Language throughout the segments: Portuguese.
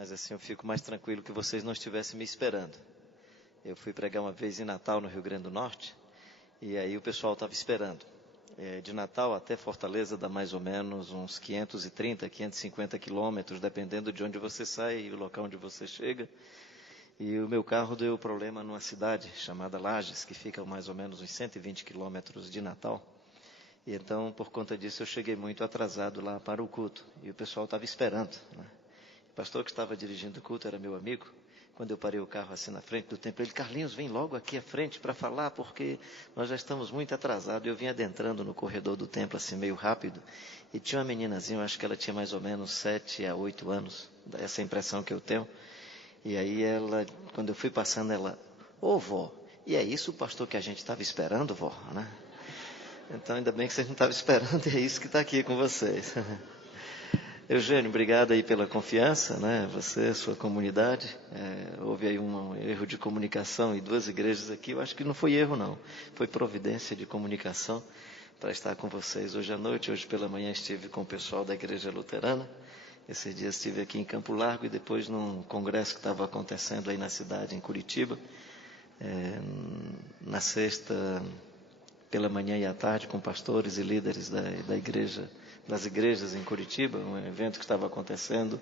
mas assim eu fico mais tranquilo que vocês não estivessem me esperando. Eu fui pregar uma vez em Natal, no Rio Grande do Norte, e aí o pessoal estava esperando. De Natal até Fortaleza dá mais ou menos uns 530, 550 quilômetros, dependendo de onde você sai e o local onde você chega. E o meu carro deu problema numa cidade chamada Lages, que fica mais ou menos uns 120 quilômetros de Natal. E então, por conta disso, eu cheguei muito atrasado lá para o culto. E o pessoal estava esperando, né? O pastor que estava dirigindo o culto era meu amigo. Quando eu parei o carro assim na frente do templo, ele: Carlinhos, vem logo aqui à frente para falar, porque nós já estamos muito atrasados. Eu vim adentrando no corredor do templo assim meio rápido, e tinha uma meninazinha, eu acho que ela tinha mais ou menos 7 a 8 anos, essa é a impressão que eu tenho. E aí ela, quando eu fui passando, ela: ô vó, e é isso o pastor que a gente estava esperando, vó, né? Então ainda bem que vocês não estavam esperando, e é isso que está aqui com vocês. Eugênio, obrigado aí pela confiança, né? Você, sua comunidade. Houve aí um erro de comunicação em 2 igrejas aqui. Eu acho que não foi erro, não. Foi providência de comunicação para estar com vocês hoje à noite. Hoje pela manhã estive com o pessoal da Igreja Luterana. Esses dias estive aqui em Campo Largo e depois num congresso que estava acontecendo aí na cidade, em Curitiba. Na sexta, pela manhã e à tarde, com pastores e líderes da igreja, das igrejas em Curitiba, um evento que estava acontecendo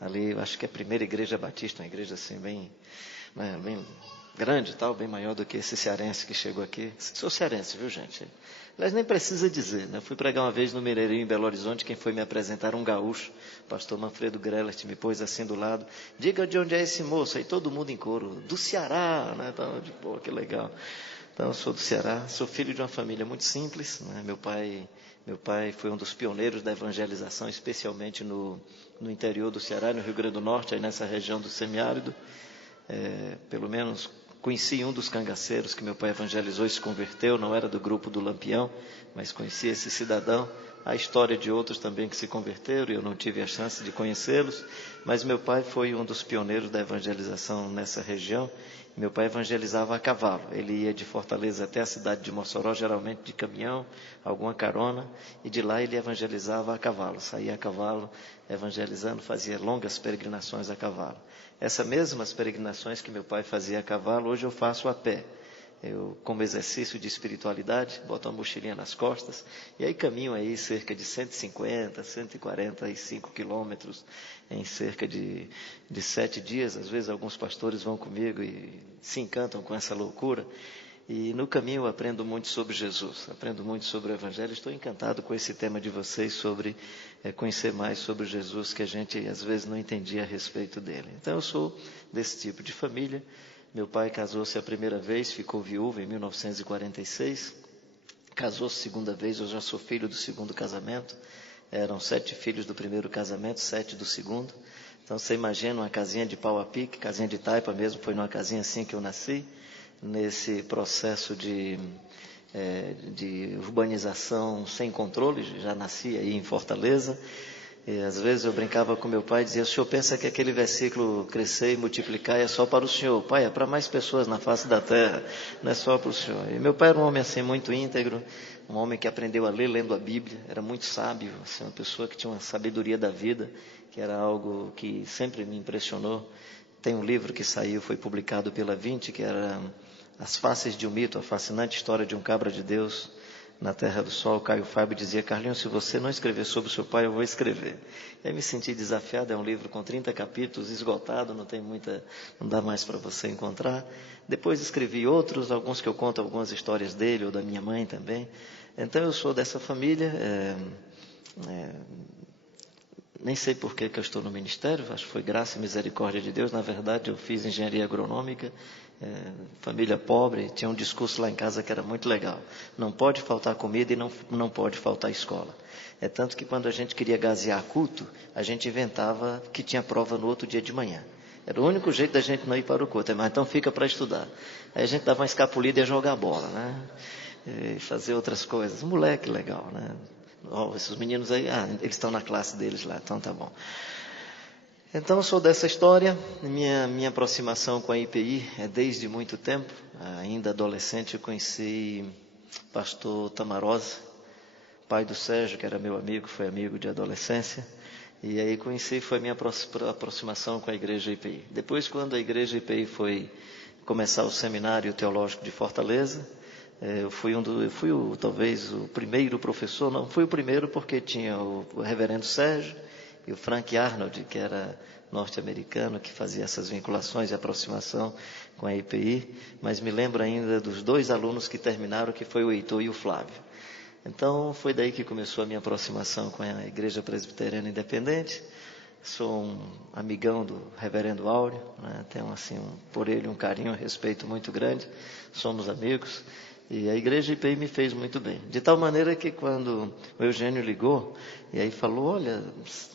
ali. Eu acho que é a primeira igreja batista, uma igreja assim bem, né, bem grande e tal, bem maior do que esse cearense que chegou aqui. Sou cearense, viu, gente? Aliás, nem precisa dizer, né? Eu fui pregar uma vez no Mineirinho, em Belo Horizonte. Quem foi me apresentar era um gaúcho, o pastor Manfredo Grellert, me pôs assim do lado: diga de onde é esse moço. Aí todo mundo em coro: do Ceará, né? Então, pô, que legal. Então, eu sou do Ceará, sou filho de uma família muito simples, né? Meu pai foi um dos pioneiros da evangelização, especialmente no interior do Ceará, no Rio Grande do Norte, aí nessa região do semiárido. Pelo menos conheci um dos cangaceiros que meu pai evangelizou e se converteu. Não era do grupo do Lampião, mas conheci esse cidadão. Há história de outros também que se converteram e eu não tive a chance de conhecê-los, mas meu pai foi um dos pioneiros da evangelização nessa região. Meu pai evangelizava a cavalo. Ele ia de Fortaleza até a cidade de Mossoró, geralmente de caminhão, alguma carona, e de lá ele evangelizava a cavalo. Saía a cavalo evangelizando, fazia longas peregrinações a cavalo. Essas mesmas peregrinações que meu pai fazia a cavalo, hoje eu faço a pé. Eu, como exercício de espiritualidade, boto uma mochilinha nas costas e aí caminho aí cerca de 150, 145 quilômetros em cerca de 7 dias. Às vezes alguns pastores vão comigo e se encantam com essa loucura. E no caminho eu aprendo muito sobre Jesus, aprendo muito sobre o Evangelho. Estou encantado com esse tema de vocês sobre conhecer mais sobre Jesus, que a gente às vezes não entendia a respeito dele. Então eu sou desse tipo de família. Meu pai casou-se a primeira vez, ficou viúvo em 1946. Casou-se a segunda vez, eu já sou filho do segundo casamento. Eram 7 filhos do primeiro casamento, 7 do segundo. Então você imagina uma casinha de pau a pique, casinha de taipa mesmo, foi numa casinha assim que eu nasci. Nesse processo de urbanização sem controle, já nasci aí em Fortaleza. E às vezes eu brincava com meu pai e dizia: o senhor pensa que aquele versículo crescer e multiplicar é só para o senhor? Pai, é para mais pessoas na face da terra, não é só para o senhor. E meu pai era um homem assim muito íntegro, um homem que aprendeu a ler lendo a Bíblia, era muito sábio, assim, uma pessoa que tinha uma sabedoria da vida, que era algo que sempre me impressionou. Tem um livro que saiu, foi publicado pela 20, que era As Faces de um Mito, a fascinante história de um cabra de Deus na Terra do Sol. Caio Fábio dizia: Carlinhos, se você não escrever sobre o seu pai, eu vou escrever. E aí me senti desafiado. É um livro com 30 capítulos, esgotado, não dá mais para você encontrar. Depois escrevi outros, alguns que eu conto algumas histórias dele ou da minha mãe também. Então eu sou dessa família. Nem sei por que eu estou no ministério, acho que foi graça e misericórdia de Deus. Na verdade, eu fiz engenharia agronômica, família pobre. Tinha um discurso lá em casa que era muito legal: não pode faltar comida e não pode faltar escola. É tanto que quando a gente queria gazear culto, a gente inventava que tinha prova no outro dia de manhã. Era o único jeito da gente não ir para o culto. Mas então fica para estudar. Aí a gente dava uma escapulida e ia jogar bola, né? E fazer outras coisas. Moleque legal, né? Esses meninos aí, eles estão na classe deles lá, então tá bom. Então eu sou dessa história. Minha aproximação com a IPI é desde muito tempo. Ainda adolescente eu conheci pastor Tamarose, pai do Sérgio, que era meu amigo, foi amigo de adolescência. E aí conheci, foi a minha aproximação com a igreja IPI. Depois, quando a igreja IPI foi começar o seminário teológico de Fortaleza, eu fui talvez o primeiro professor, não fui o primeiro porque tinha o reverendo Sérgio e o Frank Arnold, que era norte-americano, que fazia essas vinculações e aproximação com a IPI, mas me lembro ainda dos 2 alunos que terminaram, que foi o Heitor e o Flávio. Então, foi daí que começou a minha aproximação com a Igreja Presbiteriana Independente. Sou um amigão do reverendo Áureo, né? Tenho assim, por ele um carinho, um respeito muito grande. Somos amigos. E a Igreja IPI me fez muito bem. De tal maneira que quando o Eugênio ligou, e aí falou, olha,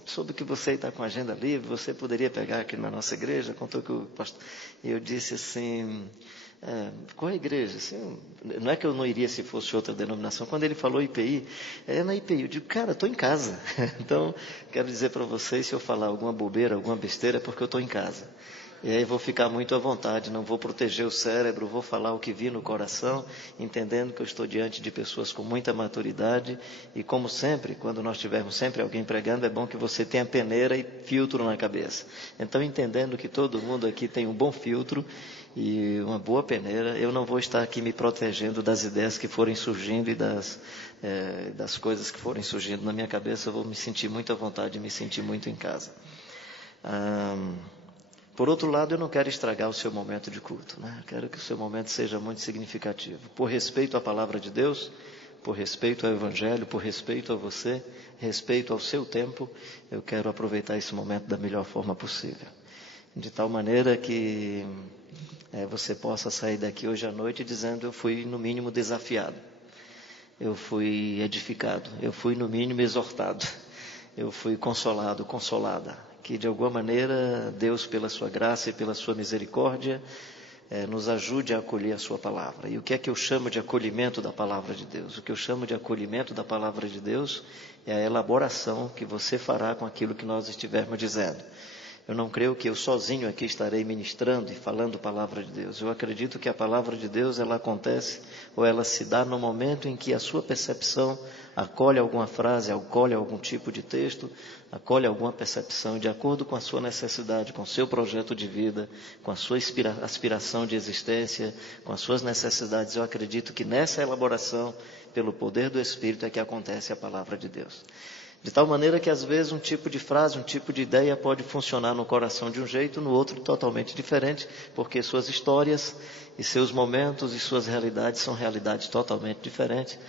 soube que você está com a agenda livre, você poderia pegar aqui na nossa igreja, contou que o pastor... E eu disse assim... qual é a igreja? Assim, não é que eu não iria se fosse outra denominação. Quando ele falou IPI, é na IPI. Eu digo, cara, estou em casa. Então, quero dizer para vocês, se eu falar alguma bobeira, alguma besteira, é porque eu estou em casa. E aí vou ficar muito à vontade, não vou proteger o cérebro, vou falar o que vi no coração, entendendo que eu estou diante de pessoas com muita maturidade. E como sempre, quando nós tivermos sempre alguém pregando, é bom que você tenha peneira e filtro na cabeça. Então, entendendo que todo mundo aqui tem um bom filtro e uma boa peneira, eu não vou estar aqui me protegendo das ideias que forem surgindo e das coisas que forem surgindo na minha cabeça. Eu vou me sentir muito à vontade, me sentir muito em casa. Por outro lado, eu não quero estragar o seu momento de culto, né? Eu quero que o seu momento seja muito significativo. Por respeito à palavra de Deus, por respeito ao Evangelho, por respeito a você, respeito ao seu tempo, eu quero aproveitar esse momento da melhor forma possível. De tal maneira que você possa sair daqui hoje à noite dizendo, eu fui no mínimo desafiado, eu fui edificado, eu fui no mínimo exortado, eu fui consolado, consolada. Que de alguma maneira Deus, pela sua graça e pela sua misericórdia, nos ajude a acolher a sua palavra. E o que é que eu chamo de acolhimento da palavra de Deus? O que eu chamo de acolhimento da palavra de Deus é a elaboração que você fará com aquilo que nós estivermos dizendo. Eu não creio que eu sozinho aqui estarei ministrando e falando a palavra de Deus. Eu acredito que a palavra de Deus, ela acontece ou ela se dá no momento em que a sua percepção acolhe alguma frase, acolhe algum tipo de texto, acolhe alguma percepção de acordo com a sua necessidade, com o seu projeto de vida, com a sua aspiração de existência, com as suas necessidades. Eu acredito que nessa elaboração, pelo poder do Espírito, é que acontece a palavra de Deus. De tal maneira que às vezes um tipo de frase, um tipo de ideia pode funcionar no coração de um jeito, no outro totalmente diferente, porque suas histórias e seus momentos e suas realidades são realidades totalmente diferentes.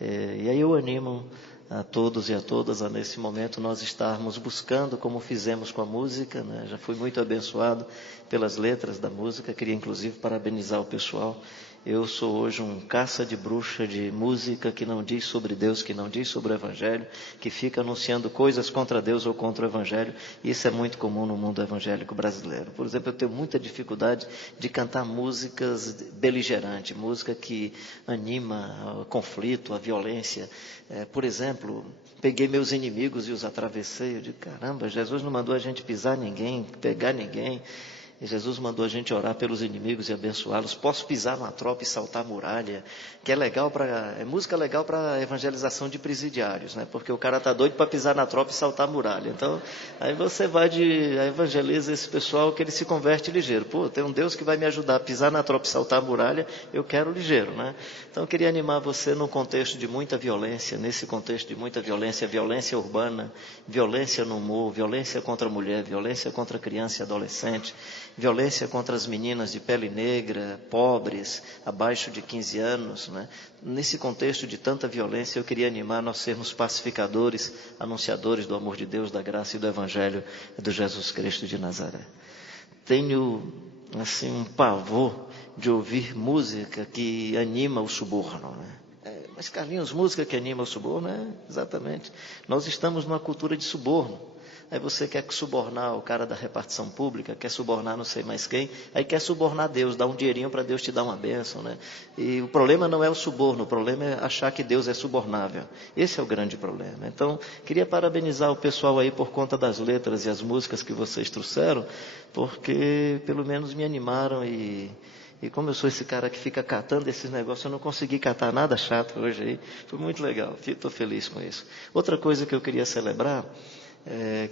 E aí eu animo a todos e a todas a nesse momento nós estarmos buscando, como fizemos com a música, né? Já fui muito abençoado pelas letras da música, queria inclusive parabenizar o pessoal. Eu sou hoje um caça de bruxa de música que não diz sobre Deus, que não diz sobre o Evangelho, que fica anunciando coisas contra Deus ou contra o Evangelho. Isso é muito comum no mundo evangélico brasileiro. Por exemplo, eu tenho muita dificuldade de cantar músicas beligerantes, música que anima o conflito, a violência. Por exemplo, peguei meus inimigos e os atravessei. Eu digo, caramba, Jesus não mandou a gente pisar ninguém, pegar ninguém. E Jesus mandou a gente orar pelos inimigos e abençoá-los. Posso pisar numa tropa e saltar a muralha, que é legal é música legal para evangelização de presidiários, né? Porque o cara tá doido para pisar na tropa e saltar a muralha. Então, aí você evangeliza esse pessoal que ele se converte ligeiro. Pô, tem um Deus que vai me ajudar a pisar na tropa e saltar a muralha, eu quero ligeiro, né? Então, eu queria animar você num contexto de muita violência, nesse contexto de muita violência, violência urbana, violência no humor, violência contra a mulher, violência contra a criança e adolescente, violência contra as meninas de pele negra, pobres, abaixo de 15 anos, né? Nesse contexto de tanta violência, eu queria animar nós sermos pacificadores, anunciadores do amor de Deus, da graça e do Evangelho de Jesus Cristo de Nazaré. Tenho, assim, um pavor de ouvir música que anima o suborno, né? Mas Carlinhos, música que anima o suborno, exatamente. Nós estamos numa cultura de suborno. Aí você quer subornar o cara da repartição pública, quer subornar não sei mais quem, aí quer subornar Deus, dar um dinheirinho para Deus te dar uma bênção, né? E o problema não é o suborno, o problema é achar que Deus é subornável. Esse é o grande problema. Então, queria parabenizar o pessoal aí por conta das letras e as músicas que vocês trouxeram, porque pelo menos me animaram e como eu sou esse cara que fica catando esses negócios, eu não consegui catar nada chato hoje aí. Foi muito legal, estou feliz com isso. Outra coisa que eu queria celebrar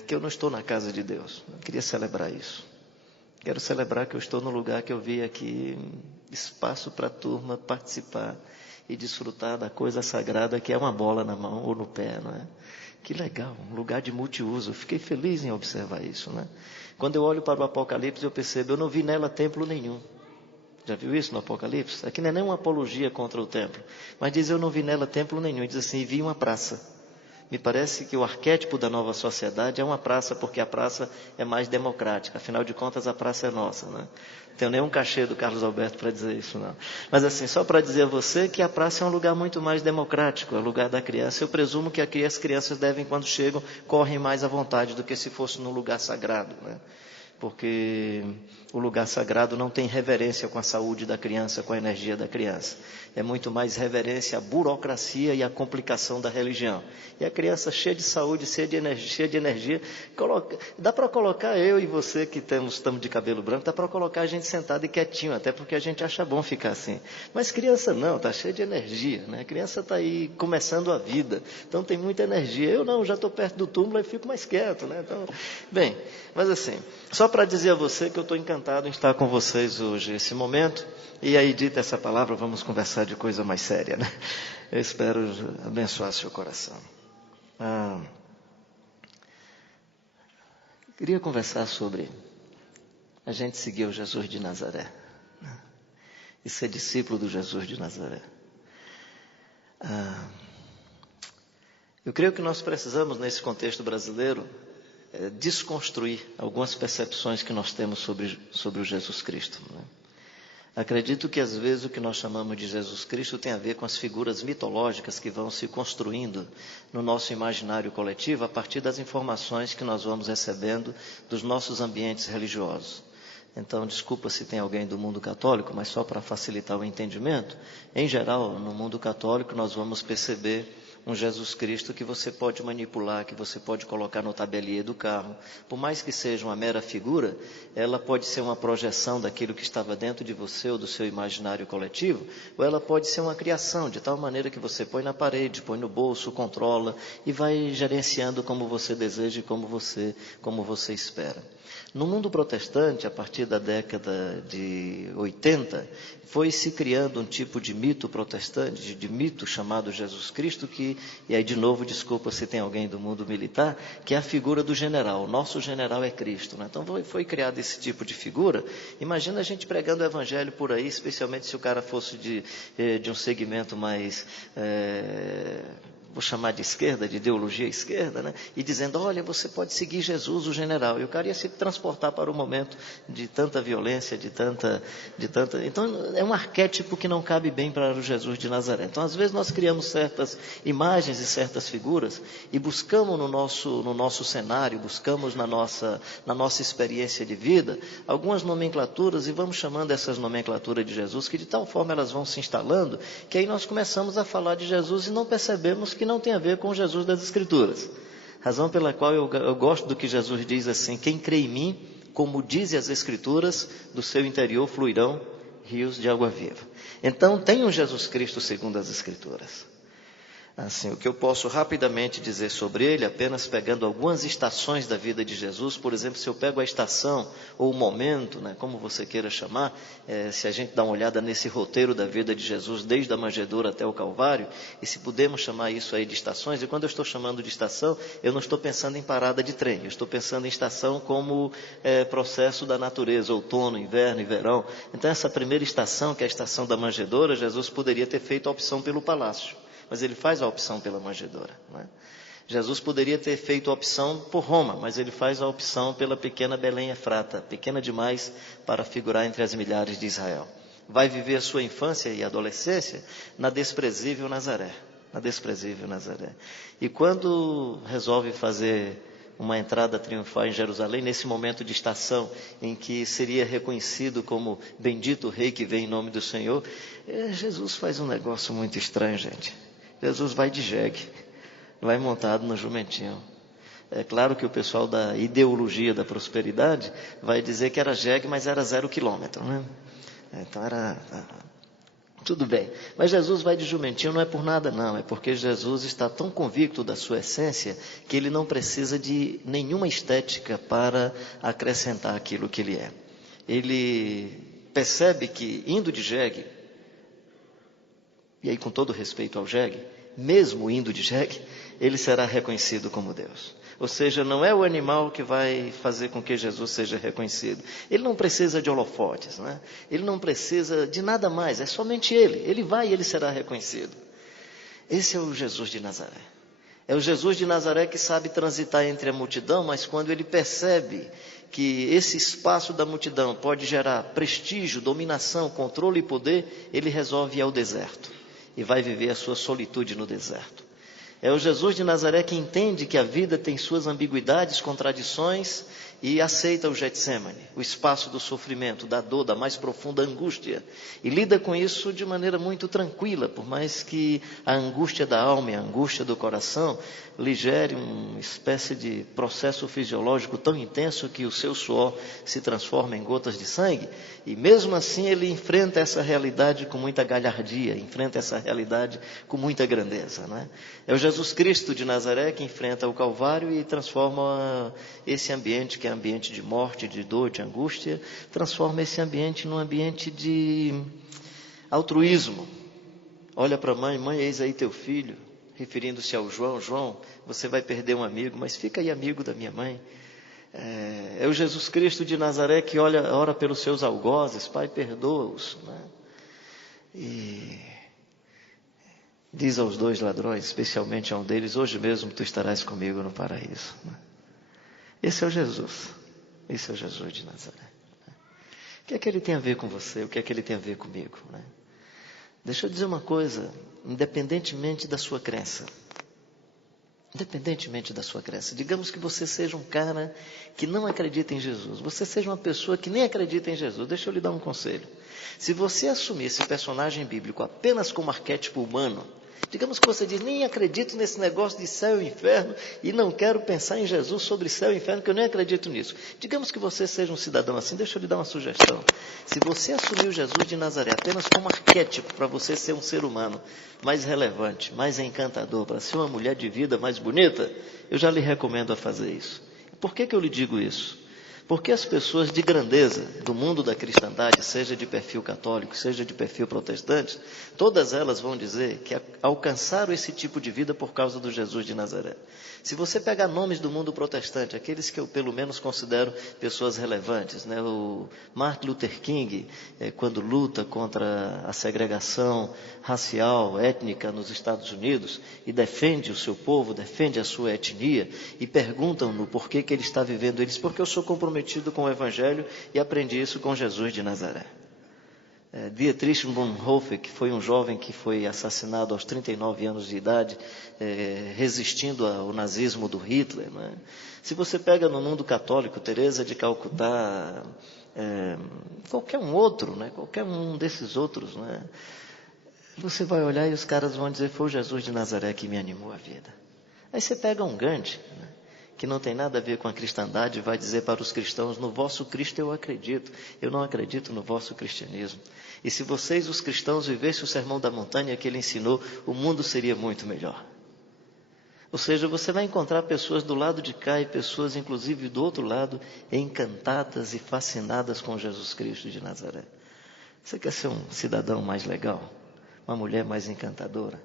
que eu não estou na casa de Deus. Eu queria celebrar isso. Quero celebrar que eu estou no lugar que eu vi aqui, espaço para a turma participar e desfrutar da coisa sagrada que é uma bola na mão ou no pé, não é? Que legal, um lugar de multiuso. Fiquei feliz em observar isso, né? Quando eu olho para o Apocalipse, eu percebo, eu não vi nela templo nenhum. Já viu isso no Apocalipse? Aqui não é nem uma apologia contra o templo, mas diz, eu não vi nela templo nenhum. E diz assim, vi uma praça. Me parece que o arquétipo da nova sociedade é uma praça, porque a praça é mais democrática. Afinal de contas, a praça é nossa, né? Não tenho nenhum cachê do Carlos Alberto para dizer isso, não. Mas assim, só para dizer a você que a praça é um lugar muito mais democrático, é o lugar da criança. Eu presumo que aqui as crianças devem, quando chegam, correm mais à vontade do que se fosse num lugar sagrado, né? Porque o lugar sagrado não tem reverência com a saúde da criança, com a energia da criança. É muito mais reverência à burocracia e à complicação da religião. E a criança cheia de saúde, cheia de energia, dá para colocar eu e você que estamos de cabelo branco, dá para colocar a gente sentado e quietinho, até porque a gente acha bom ficar assim. Mas criança não, está cheia de energia, né? A criança está aí começando a vida, então tem muita energia. Eu não, já estou perto do túmulo e fico mais quieto, né? Então, bem, mas assim, só para dizer a você que eu estou encantado em estar com vocês hoje, esse momento. E aí, dita essa palavra, vamos conversar de coisa mais séria, né? Eu espero abençoar seu coração. Queria conversar sobre a gente seguir o Jesus de Nazaré, né? E ser discípulo do Jesus de Nazaré. Eu creio que nós precisamos, nesse contexto brasileiro, desconstruir algumas percepções que nós temos sobre o Jesus Cristo, né? Acredito que às vezes o que nós chamamos de Jesus Cristo tem a ver com as figuras mitológicas que vão se construindo no nosso imaginário coletivo a partir das informações que nós vamos recebendo dos nossos ambientes religiosos. Então, desculpa se tem alguém do mundo católico, mas só para facilitar o entendimento, em geral, no mundo católico nós vamos perceber um Jesus Cristo que você pode manipular, que você pode colocar no tabeliê do carro. Por mais que seja uma mera figura, ela pode ser uma projeção daquilo que estava dentro de você ou do seu imaginário coletivo, ou ela pode ser uma criação, de tal maneira que você põe na parede, põe no bolso, controla e vai gerenciando como você deseja e como você espera. No mundo protestante, a partir da década de 80, foi se criando um tipo de mito protestante, de mito chamado Jesus Cristo, e aí de novo, desculpa se tem alguém do mundo militar, que é a figura do general. O nosso general é Cristo, né? Então foi criado esse tipo de figura. Imagina a gente pregando o evangelho por aí, especialmente se o cara fosse de um segmento mais... vou chamar de esquerda, de ideologia esquerda, né? E dizendo, olha, você pode seguir Jesus, o general. E o cara ia se transportar para o momento de tanta violência, de tanta... Então, é um arquétipo que não cabe bem para o Jesus de Nazaré. Então, às vezes, nós criamos certas imagens e certas figuras e buscamos no nosso cenário, buscamos na nossa experiência de vida, algumas nomenclaturas e vamos chamando essas nomenclaturas de Jesus, que de tal forma elas vão se instalando, que aí nós começamos a falar de Jesus e não percebemos que não tem a ver com o Jesus das Escrituras. Razão pela qual eu gosto do que Jesus diz assim, quem crê em mim, como dizem as Escrituras, do seu interior fluirão rios de água viva. Então tem um Jesus Cristo segundo as Escrituras. Assim, o que eu posso rapidamente dizer sobre ele, apenas pegando algumas estações da vida de Jesus, por exemplo, se eu pego a estação ou o momento, né, como você queira chamar, se a gente dá uma olhada nesse roteiro da vida de Jesus, desde a manjedoura até o Calvário, e se pudermos chamar isso aí de estações, e quando eu estou chamando de estação, eu não estou pensando em parada de trem, eu estou pensando em estação como processo da natureza, outono, inverno e verão. Então essa primeira estação, que é a estação da manjedoura, Jesus poderia ter feito a opção pelo palácio. Mas ele faz a opção pela manjedoura, né? Jesus poderia ter feito a opção por Roma, mas ele faz a opção pela pequena Belém Efrata, pequena demais para figurar entre as milhares de Israel. Vai viver a sua infância e adolescência na desprezível Nazaré. E quando resolve fazer uma entrada triunfal em Jerusalém, nesse momento de estação em que seria reconhecido como bendito rei que vem em nome do Senhor, Jesus faz um negócio muito estranho, gente. Jesus vai de jegue, vai montado no jumentinho. É claro que o pessoal da ideologia da prosperidade vai dizer que era jegue, mas era 0 quilômetro, né? Então era Tudo bem, mas Jesus vai de jumentinho não é por nada não, é porque Jesus está tão convicto da sua essência que ele não precisa de nenhuma estética para acrescentar aquilo que ele é. Ele percebe que indo de jegue, e aí com todo respeito ao jegue, mesmo indo de jegue, ele será reconhecido como Deus. Ou seja, não é o animal que vai fazer com que Jesus seja reconhecido. Ele não precisa de holofotes, né? Ele não precisa de nada mais, é somente ele. Ele vai e ele será reconhecido. Esse é o Jesus de Nazaré. É o Jesus de Nazaré que sabe transitar entre a multidão, mas quando ele percebe que esse espaço da multidão pode gerar prestígio, dominação, controle e poder, ele resolve ir ao deserto e vai viver a sua solitude no deserto. É o Jesus de Nazaré que entende que a vida tem suas ambiguidades, contradições e aceita o Getsemane, o espaço do sofrimento, da dor, da mais profunda angústia. E lida com isso de maneira muito tranquila, por mais que a angústia da alma e a angústia do coração lhe gere uma espécie de processo fisiológico tão intenso que o seu suor se transforma em gotas de sangue. E mesmo assim ele enfrenta essa realidade com muita galhardia, enfrenta essa realidade com muita grandeza, né? É o Jesus Cristo de Nazaré que enfrenta o Calvário e transforma esse ambiente, que é ambiente de morte, de dor, de angústia, transforma esse ambiente num ambiente de altruísmo. Olha para a mãe, mãe, eis aí teu filho, referindo-se ao João, João, você vai perder um amigo, mas fica aí amigo da minha mãe. É o Jesus Cristo de Nazaré que ora pelos seus algozes, Pai, perdoa-os, né? E diz aos 2 ladrões, especialmente a um deles, hoje mesmo tu estarás comigo no paraíso, né? Esse é o Jesus, esse é o Jesus de Nazaré. O que é que ele tem a ver com você? O que é que ele tem a ver comigo, né? Deixa eu dizer uma coisa, independentemente da sua crença, digamos que você seja um cara que não acredita em Jesus, você seja uma pessoa que nem acredita em Jesus, deixa eu lhe dar um conselho. Se você assumir esse personagem bíblico apenas como arquétipo humano, digamos que você diz, nem acredito nesse negócio de céu e inferno e não quero pensar em Jesus sobre céu e inferno, que eu nem acredito nisso. Digamos que você seja um cidadão assim, deixa eu lhe dar uma sugestão. Se você assumir o Jesus de Nazaré apenas como arquétipo para você ser um ser humano mais relevante, mais encantador, para ser uma mulher de vida mais bonita, eu já lhe recomendo a fazer isso. Por que eu lhe digo isso? Porque as pessoas de grandeza do mundo da cristandade, seja de perfil católico, seja de perfil protestante, todas elas vão dizer que alcançaram esse tipo de vida por causa do Jesus de Nazaré. Se você pegar nomes do mundo protestante, aqueles que eu pelo menos considero pessoas relevantes, né? O Martin Luther King, quando luta contra a segregação racial, étnica nos Estados Unidos, e defende o seu povo, defende a sua etnia, e perguntam-no por que ele está vivendo. Ele diz, porque eu sou comprometido com o Evangelho e aprendi isso com Jesus de Nazaré. Dietrich Bonhoeffer, que foi um jovem que foi assassinado aos 39 anos de idade, resistindo ao nazismo do Hitler, né? Se você pega no mundo católico, Teresa de Calcutá, qualquer um outro, né? Qualquer um desses outros, né? Você vai olhar e os caras vão dizer, foi o Jesus de Nazaré que me animou a vida. Aí você pega um Gandhi, né? Que não tem nada a ver com a cristandade, e vai dizer para os cristãos, no vosso Cristo eu acredito, eu não acredito no vosso cristianismo. E se vocês, os cristãos, vivessem o sermão da montanha que ele ensinou, o mundo seria muito melhor. Ou seja, você vai encontrar pessoas do lado de cá e pessoas, inclusive, do outro lado, encantadas e fascinadas com Jesus Cristo de Nazaré. Você quer ser um cidadão mais legal? Uma mulher mais encantadora?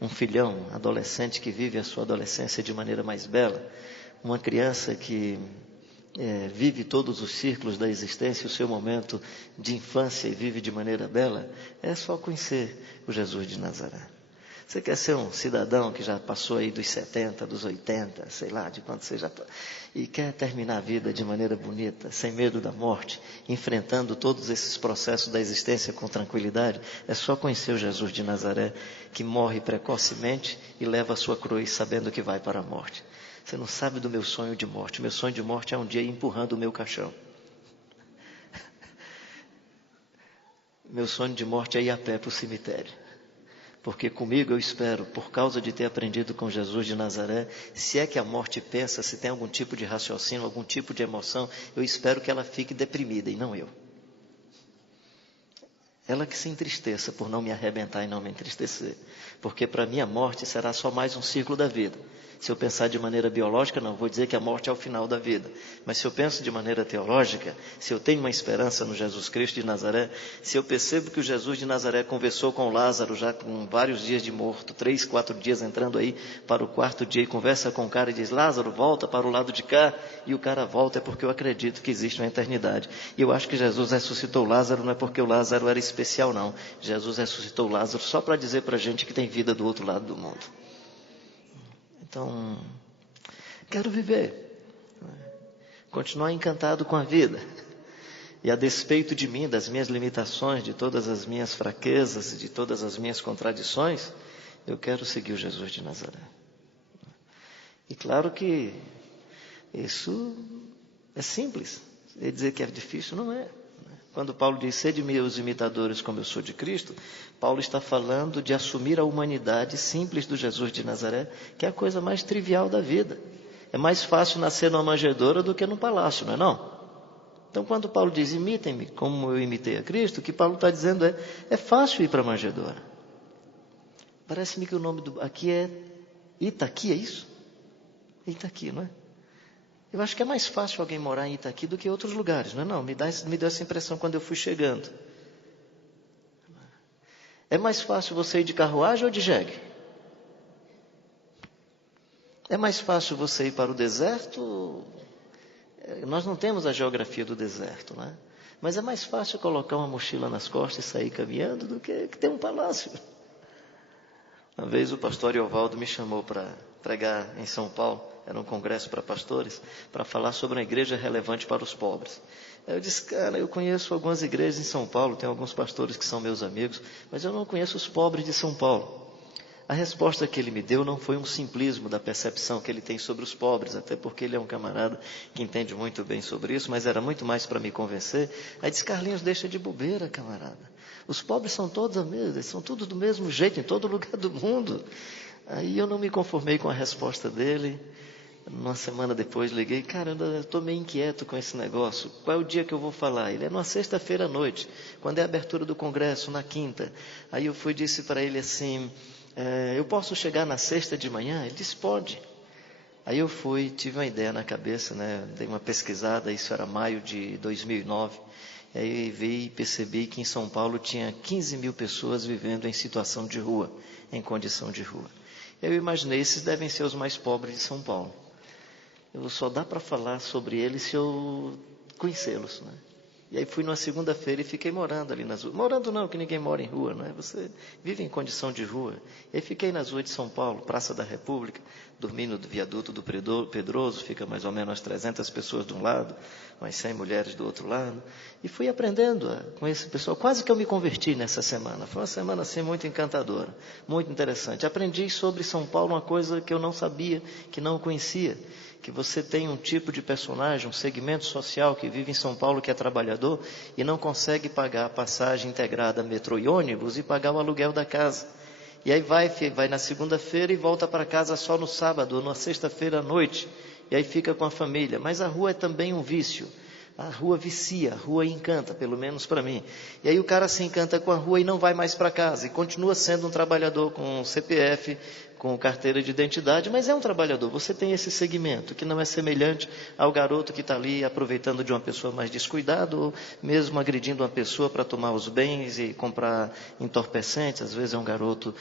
Um filhão, adolescente que vive a sua adolescência de maneira mais bela? Uma criança que vive todos os círculos da existência, o seu momento de infância e vive de maneira bela, é só conhecer o Jesus de Nazaré. Você quer ser um cidadão que já passou aí dos 70, dos 80, sei lá, de quanto você já está, e quer terminar a vida de maneira bonita, sem medo da morte, enfrentando todos esses processos da existência com tranquilidade, é só conhecer o Jesus de Nazaré, que morre precocemente e leva a sua cruz sabendo que vai para a morte. Você não sabe do meu sonho de morte. Meu sonho de morte é um dia ir empurrando o meu caixão. Meu sonho de morte é ir a pé para o cemitério. Porque comigo eu espero, por causa de ter aprendido com Jesus de Nazaré, se é que a morte pensa, se tem algum tipo de raciocínio, algum tipo de emoção, eu espero que ela fique deprimida e não eu. ela que se entristeça por não me arrebentar e não me entristecer. Porque para mim a morte será só mais um ciclo da vida. Se eu pensar de maneira biológica, não vou dizer que a morte é o final da vida. Mas se eu penso de maneira teológica, se eu tenho uma esperança no Jesus Cristo de Nazaré, se eu percebo que o Jesus de Nazaré conversou com Lázaro já com vários dias de morto, 3, 4 dias entrando aí para o 4º dia e conversa com o cara e diz, Lázaro, volta para o lado de cá, e o cara volta, é porque eu acredito que existe uma eternidade. E eu acho que Jesus ressuscitou Lázaro, não é porque o Lázaro era especial não. Jesus ressuscitou Lázaro só para dizer para a gente que tem vida do outro lado do mundo. Então, quero viver, continuar encantado com a vida. E a despeito de mim, das minhas limitações, de todas as minhas fraquezas, de todas as minhas contradições, eu quero seguir o Jesus de Nazaré. E claro que isso é simples. E dizer que é difícil, não é. Quando Paulo diz, sede meus imitadores como eu sou de Cristo, Paulo está falando de assumir a humanidade simples do Jesus de Nazaré, que é a coisa mais trivial da vida. É mais fácil nascer numa manjedoura do que num palácio, não é não? Então quando Paulo diz, imitem-me como eu imitei a Cristo, o que Paulo está dizendo é fácil ir para a manjedoura. Parece-me que o nome aqui é Itaqui, é isso? Itaqui, não é? Eu acho que é mais fácil alguém morar em Itaqui do que em outros lugares, não é não? Me deu essa impressão quando eu fui chegando. É mais fácil você ir de carruagem ou de jegue? É mais fácil você ir para o deserto? Nós não temos a geografia do deserto, né? Mas é mais fácil colocar uma mochila nas costas e sair caminhando do que ter um palácio. Uma vez o pastor Eovaldo me chamou para pregar em São Paulo. Era um congresso para pastores, para falar sobre uma igreja relevante para os pobres. Eu disse, cara, eu conheço algumas igrejas em São Paulo, tem alguns pastores que são meus amigos, mas eu não conheço os pobres de São Paulo. A resposta que ele me deu não foi um simplismo da percepção que ele tem sobre os pobres, até porque ele é um camarada que entende muito bem sobre isso, mas era muito mais para me convencer. Aí disse, Carlinhos, deixa de bobeira, camarada. Os pobres são todos a mesma, eles são todos do mesmo jeito em todo lugar do mundo. Aí eu não me conformei com a resposta dele. Uma semana depois liguei, caramba, eu estou meio inquieto com esse negócio. Qual é o dia que eu vou falar? Ele é numa sexta-feira à noite, quando é a abertura do congresso, na quinta. Aí eu disse para ele assim, eu posso chegar na sexta de manhã? Ele disse, pode. Aí eu tive uma ideia na cabeça, né? Dei uma pesquisada, isso era maio de 2009. Aí vi e percebi que em São Paulo tinha 15 mil pessoas vivendo em situação de rua, em condição de rua. Eu imaginei, esses devem ser os mais pobres de São Paulo. Só dá para falar sobre eles se eu conhecê-los, né? E aí fui numa segunda-feira e fiquei morando ali nas ruas. Morando não, que ninguém mora em rua, não é? Você vive em condição de rua. E aí fiquei nas ruas de São Paulo, Praça da República, dormindo no viaduto do Pedroso, fica mais ou menos 300 pessoas de um lado, umas 100 mulheres do outro lado. E fui aprendendo com esse pessoal. Quase que eu me converti nessa semana. Foi uma semana assim muito encantadora, muito interessante. Aprendi sobre São Paulo uma coisa que eu não sabia, que não conhecia. Que você tem um tipo de personagem, um segmento social que vive em São Paulo que é trabalhador e não consegue pagar a passagem integrada metrô e ônibus e pagar o aluguel da casa. E aí vai na segunda-feira e volta para casa só no sábado ou na sexta-feira à noite. E aí fica com a família. Mas a rua é também um vício. A rua vicia, a rua encanta, pelo menos para mim. E aí o cara se encanta com a rua e não vai mais para casa. E continua sendo um trabalhador com CPF, com carteira de identidade, mas é um trabalhador. Você tem esse segmento que não é semelhante ao garoto que está ali aproveitando de uma pessoa mais descuidada ou mesmo agredindo uma pessoa para tomar os bens e comprar entorpecentes. Às vezes é um garoto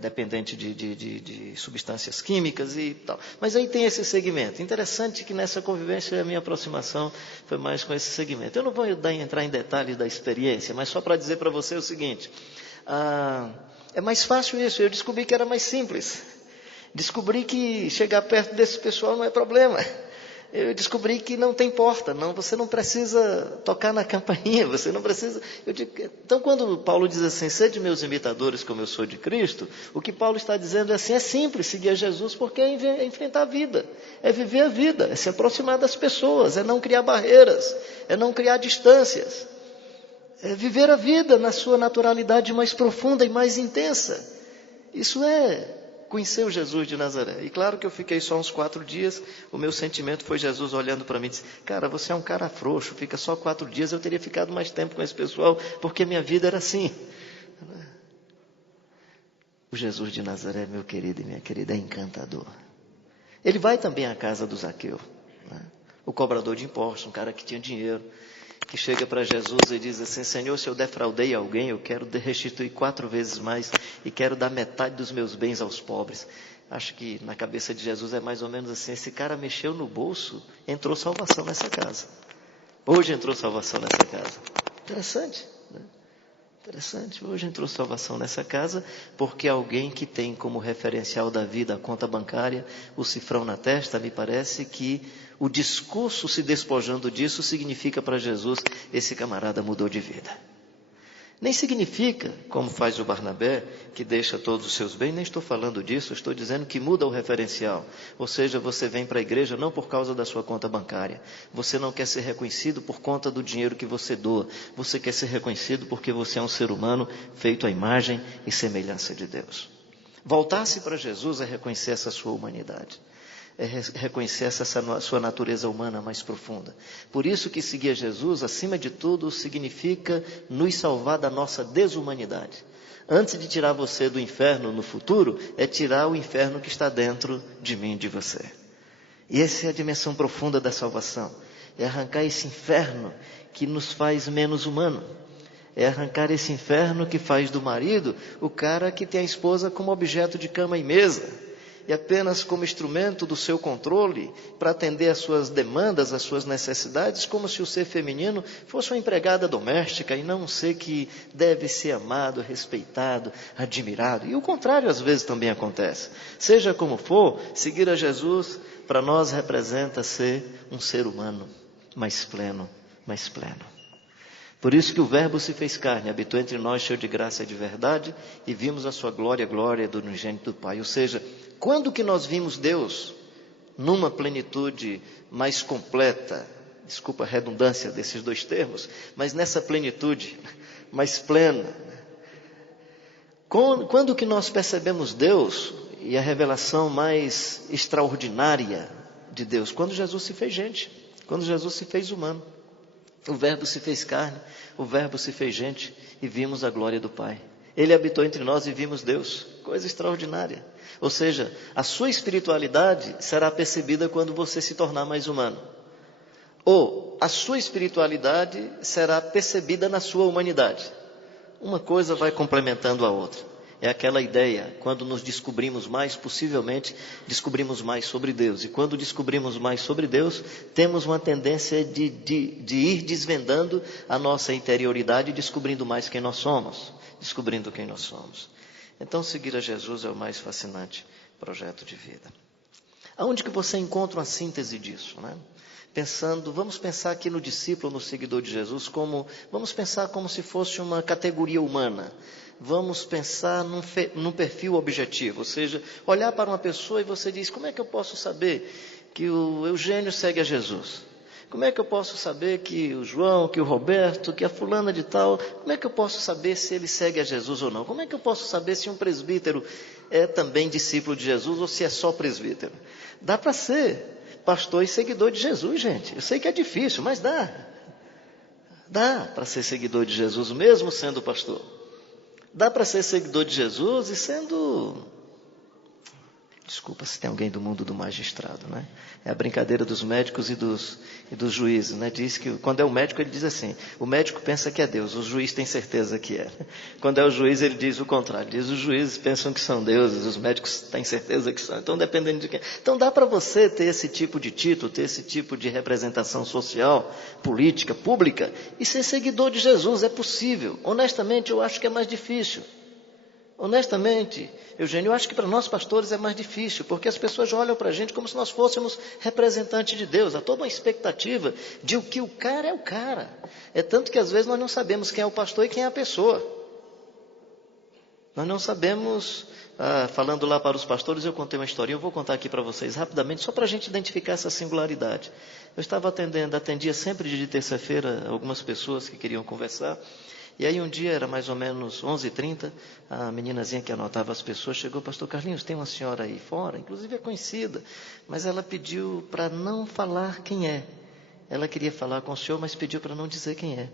dependente de substâncias químicas e tal. Mas aí tem esse segmento. Interessante que nessa convivência a minha aproximação foi mais com esse segmento. Eu não vou entrar em detalhes da experiência, mas só para dizer para você o seguinte... É mais fácil isso, eu descobri que era mais simples. Descobri que chegar perto desse pessoal não é problema. Eu descobri que não tem porta, você não precisa tocar na campainha, você não precisa... Então quando Paulo diz assim, sede meus imitadores como eu sou de Cristo, o que Paulo está dizendo é assim, é simples seguir a Jesus porque é enfrentar a vida, é viver a vida, é se aproximar das pessoas, é não criar barreiras, é não criar distâncias. É viver a vida na sua naturalidade mais profunda e mais intensa. Isso é Conhecer o Jesus de Nazaré. E claro que eu fiquei só uns 4 dias, o meu sentimento foi Jesus olhando para mim e disse, cara, você é um cara frouxo, fica só 4 dias, eu teria ficado mais tempo com esse pessoal, porque minha vida era assim. O Jesus de Nazaré, meu querido e minha querida, é encantador. Ele vai também à casa do Zaqueu, né? O cobrador de impostos, um cara que tinha dinheiro, que chega para Jesus e diz assim, Senhor, se eu defraudei alguém, eu quero restituir 4 vezes mais e quero dar metade dos meus bens aos pobres. Acho que na cabeça de Jesus é mais ou menos assim, esse cara mexeu no bolso, entrou salvação nessa casa. Hoje entrou salvação nessa casa. Interessante, né? Interessante, hoje entrou salvação nessa casa, porque alguém que tem como referencial da vida a conta bancária, o cifrão na testa, me parece que o discurso se despojando disso significa para Jesus, esse camarada mudou de vida. Nem significa, como faz o Barnabé, que deixa todos os seus bens, nem estou falando disso, estou dizendo que muda o referencial. Ou seja, você vem para a igreja não por causa da sua conta bancária. Você não quer ser reconhecido por conta do dinheiro que você doa. Você quer ser reconhecido porque você é um ser humano feito à imagem e semelhança de Deus. Voltar-se para Jesus é reconhecer essa sua humanidade. É reconhecer essa sua natureza humana mais profunda. Por isso que seguir Jesus, acima de tudo, significa nos salvar da nossa desumanidade. Antes de tirar você do inferno no futuro, é tirar o inferno que está dentro de mim e de você. E essa é a dimensão profunda da salvação. É arrancar esse inferno que nos faz menos humano. É arrancar esse inferno que faz do marido o cara que tem a esposa como objeto de cama e mesa. E apenas como instrumento do seu controle, para atender às suas demandas, às suas necessidades, como se o ser feminino fosse uma empregada doméstica e não um ser que deve ser amado, respeitado, admirado. E o contrário às vezes também acontece. Seja como for, seguir a Jesus para nós representa ser um ser humano mais pleno, mais pleno. Por isso que o Verbo se fez carne, habitou entre nós cheio de graça e de verdade, e vimos a sua glória, a glória do unigênito do Pai. Ou seja, quando que nós vimos Deus numa plenitude mais completa, desculpa a redundância desses 2 termos, mas nessa plenitude mais plena? Quando que nós percebemos Deus e a revelação mais extraordinária de Deus? Quando Jesus se fez gente, quando Jesus se fez humano. O Verbo se fez carne, o Verbo se fez gente e vimos a glória do Pai. Ele habitou entre nós e vimos Deus, coisa extraordinária. Ou seja, a sua espiritualidade será percebida quando você se tornar mais humano. Ou a sua espiritualidade será percebida na sua humanidade. Uma coisa vai complementando a outra. É aquela ideia, quando nos descobrimos mais, possivelmente descobrimos mais sobre Deus. E quando descobrimos mais sobre Deus, temos uma tendência de ir desvendando a nossa interioridade e descobrindo mais quem nós somos. Descobrindo quem nós somos. Então, seguir a Jesus é o mais fascinante projeto de vida. Aonde que você encontra uma síntese disso, né? Vamos pensar aqui no discípulo, no seguidor de Jesus, vamos pensar como se fosse uma categoria humana. Vamos pensar num perfil objetivo, ou seja, olhar para uma pessoa e você diz, como é que eu posso saber que o Eugênio segue a Jesus? Como é que eu posso saber que o João, que o Roberto, que a fulana de tal, como é que eu posso saber se ele segue a Jesus ou não? Como é que eu posso saber se um presbítero é também discípulo de Jesus ou se é só presbítero? Dá para ser pastor e seguidor de Jesus, gente. Eu sei que é difícil, mas dá. Dá para ser seguidor de Jesus mesmo sendo pastor. Dá para ser seguidor de Jesus e sendo... Desculpa se tem alguém do mundo do magistrado, né? É a brincadeira dos médicos e dos juízes, né? Diz que quando é o médico ele diz assim, o médico pensa que é Deus, o juiz tem certeza que é. Quando é o juiz ele diz o contrário, diz os juízes pensam que são deuses, os médicos têm certeza que são. Então dependendo de quem. Então dá para você ter esse tipo de título, ter esse tipo de representação social, política, pública e ser seguidor de Jesus, é possível. Honestamente eu acho que é mais difícil. Honestamente, Eugênio, eu acho que para nós pastores é mais difícil, porque as pessoas olham para a gente como se nós fôssemos representantes de Deus. Há toda uma expectativa de que o cara é o cara. É tanto que às vezes nós não sabemos quem é o pastor e quem é a pessoa. Nós não sabemos, falando lá para os pastores, eu contei uma historinha, eu vou contar aqui para vocês rapidamente, só para a gente identificar essa singularidade. Eu estava atendia sempre de terça-feira algumas pessoas que queriam conversar, E aí um dia, era mais ou menos 11h30, a meninazinha que anotava as pessoas chegou: pastor Carlinhos, tem uma senhora aí fora, inclusive é conhecida, mas ela pediu para não falar quem é. Ela queria falar com o senhor, mas pediu para não dizer quem é.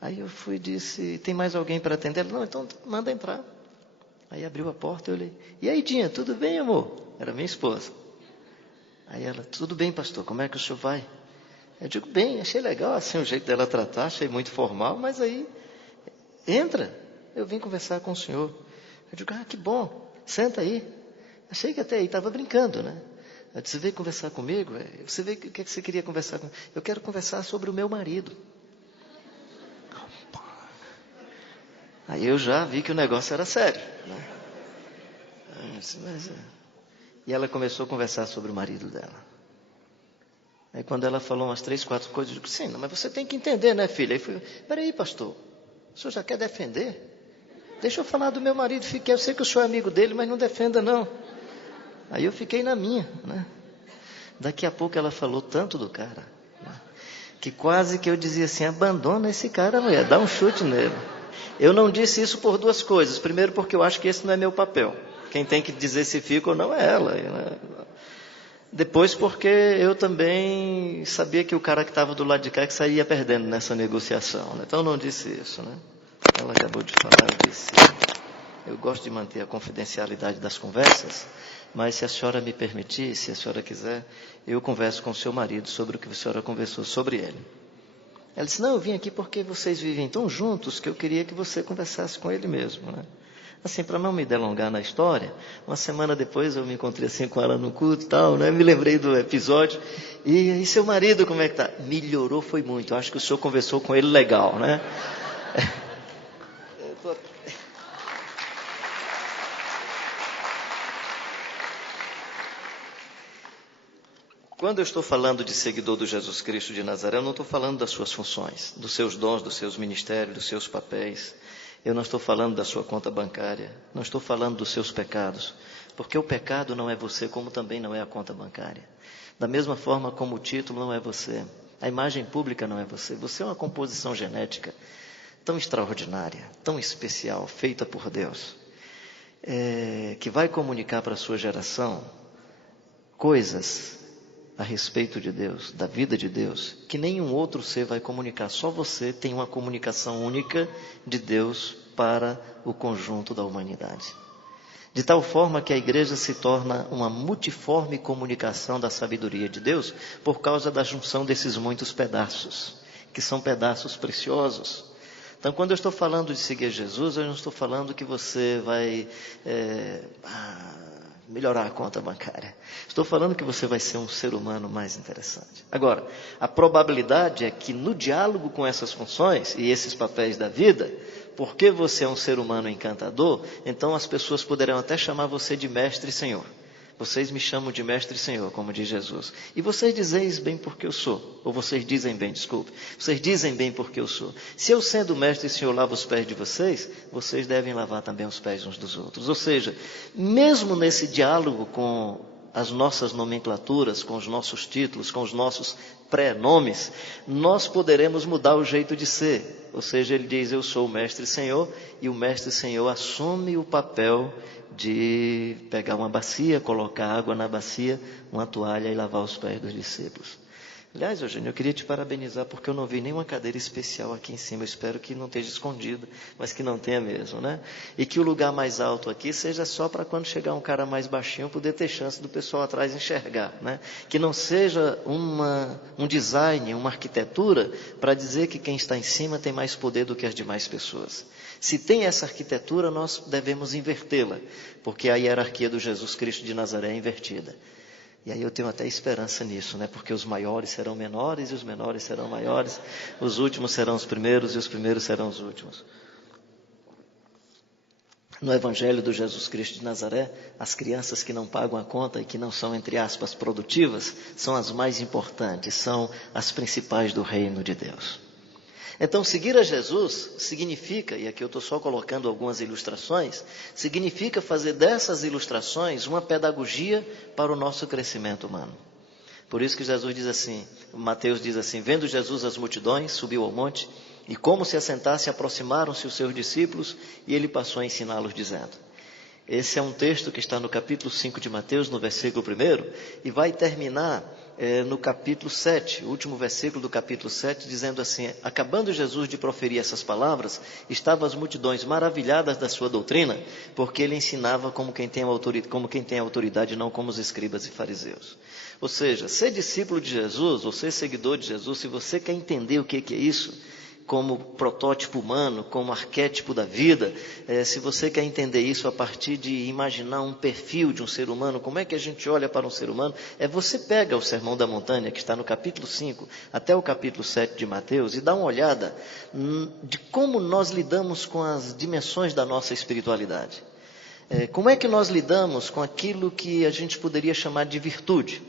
Aí eu fui e disse: tem mais alguém para atender? Ela: não, então manda entrar. Aí abriu a porta, eu olhei: e aí, Dinha, tudo bem, amor? Era minha esposa. Aí ela: tudo bem, pastor, como é que o senhor vai? Eu digo: bem, achei legal assim o jeito dela tratar, achei muito formal, mas aí, entra, eu vim conversar com o senhor. Eu digo: que bom, senta aí. Achei que até aí estava brincando, né? Eu disse: você veio conversar comigo? Você veio, o que você queria conversar comigo? Eu quero conversar sobre o meu marido. Aí eu já vi que o negócio era sério, né? E ela começou a conversar sobre o marido dela. Aí quando ela falou umas 3, 4 coisas, eu digo: sim, mas você tem que entender, né, filha? Aí fui: peraí, pastor, o senhor já quer defender? Deixa eu falar do meu marido, eu sei que o senhor é amigo dele, mas não defenda não. Aí eu fiquei na minha, né? Daqui a pouco ela falou tanto do cara, né? Que quase que eu dizia assim: abandona esse cara, mulher, dá um chute nele. Eu não disse isso por 2 coisas. Primeiro, porque eu acho que esse não é meu papel. Quem tem que dizer se fica ou não é ela, né? Depois, porque eu também sabia que o cara que estava do lado de cá que saía perdendo nessa negociação, né? Então eu não disse isso, né? Ela acabou de falar, eu disse: eu gosto de manter a confidencialidade das conversas, mas se a senhora me permitir, se a senhora quiser, eu converso com o seu marido sobre o que a senhora conversou sobre ele. Ela disse: não, eu vim aqui porque vocês vivem tão juntos que eu queria que você conversasse com ele mesmo, né? Assim, para não me delongar na história, uma semana depois eu me encontrei assim com ela no culto e tal, né? Me lembrei do episódio. E seu marido, como é que tá? Melhorou, foi muito. Eu acho que o senhor conversou com ele legal, né? Quando eu estou falando de seguidor do Jesus Cristo de Nazaré, eu não estou falando das suas funções, dos seus dons, dos seus ministérios, dos seus papéis. Eu não estou falando da sua conta bancária. Não estou falando dos seus pecados. Porque o pecado não é você, como também não é a conta bancária. Da mesma forma como o título não é você. A imagem pública não é você. Você é uma composição genética tão extraordinária, tão especial, feita por Deus, que vai comunicar para a sua geração coisas a respeito de Deus, da vida de Deus, que nenhum outro ser vai comunicar. Só você tem uma comunicação única de Deus para o conjunto da humanidade. De tal forma que a igreja se torna uma multiforme comunicação da sabedoria de Deus por causa da junção desses muitos pedaços, que são pedaços preciosos. Então, quando eu estou falando de seguir Jesus, eu não estou falando que você vai melhorar a conta bancária. Estou falando que você vai ser um ser humano mais interessante. Agora, a probabilidade é que no diálogo com essas funções e esses papéis da vida, porque você é um ser humano encantador, então as pessoas poderão até chamar você de mestre e senhor. Vocês me chamam de mestre e senhor, como diz Jesus. E vocês dizeis bem porque eu sou. Ou vocês dizem bem, desculpe. Vocês dizem bem porque eu sou. Se eu sendo mestre e senhor lavo os pés de vocês, vocês devem lavar também os pés uns dos outros. Ou seja, mesmo nesse diálogo com as nossas nomenclaturas, com os nossos títulos, com os nossos pré-nomes, nós poderemos mudar o jeito de ser. Ou seja, ele diz: eu sou o mestre e senhor, e o mestre e senhor assume o papel de pegar uma bacia, colocar água na bacia, uma toalha e lavar os pés dos discípulos. Aliás, Eugênio, eu queria te parabenizar porque eu não vi nenhuma cadeira especial aqui em cima. Eu espero que não esteja escondida, mas que não tenha mesmo, né? E que o lugar mais alto aqui seja só para quando chegar um cara mais baixinho poder ter chance do pessoal atrás enxergar, né? Que não seja um design, uma arquitetura para dizer que quem está em cima tem mais poder do que as demais pessoas. Se tem essa arquitetura, nós devemos invertê-la, porque a hierarquia do Jesus Cristo de Nazaré é invertida. E aí eu tenho até esperança nisso, né? Porque os maiores serão menores e os menores serão maiores, os últimos serão os primeiros e os primeiros serão os últimos. No Evangelho do Jesus Cristo de Nazaré, as crianças que não pagam a conta e que não são, entre aspas, produtivas, são as mais importantes, são as principais do reino de Deus. Então, seguir a Jesus significa, e aqui eu estou só colocando algumas ilustrações, significa fazer dessas ilustrações uma pedagogia para o nosso crescimento humano. Por isso que Jesus diz assim, Mateus diz assim: vendo Jesus as multidões, subiu ao monte, E como se assentasse, aproximaram-se os seus discípulos e ele passou a ensiná-los dizendo. Esse é um texto que está no capítulo 5 de Mateus, no versículo 1, e vai terminar no capítulo 7, o último versículo do capítulo 7, dizendo assim: acabando Jesus de proferir essas palavras, estavam as multidões maravilhadas da sua doutrina, porque ele ensinava como quem tem autoridade, não como os escribas e fariseus. Ou seja, ser discípulo de Jesus, ou ser seguidor de Jesus, se você quer entender o que é isso, como protótipo humano, como arquétipo da vida, se você quer entender isso a partir de imaginar um perfil de um ser humano, como é que a gente olha para um ser humano, você pega o Sermão da Montanha, que está no capítulo 5 até o capítulo 7 de Mateus, e dá uma olhada de como nós lidamos com as dimensões da nossa espiritualidade. Como é que nós lidamos com aquilo que a gente poderia chamar de virtude,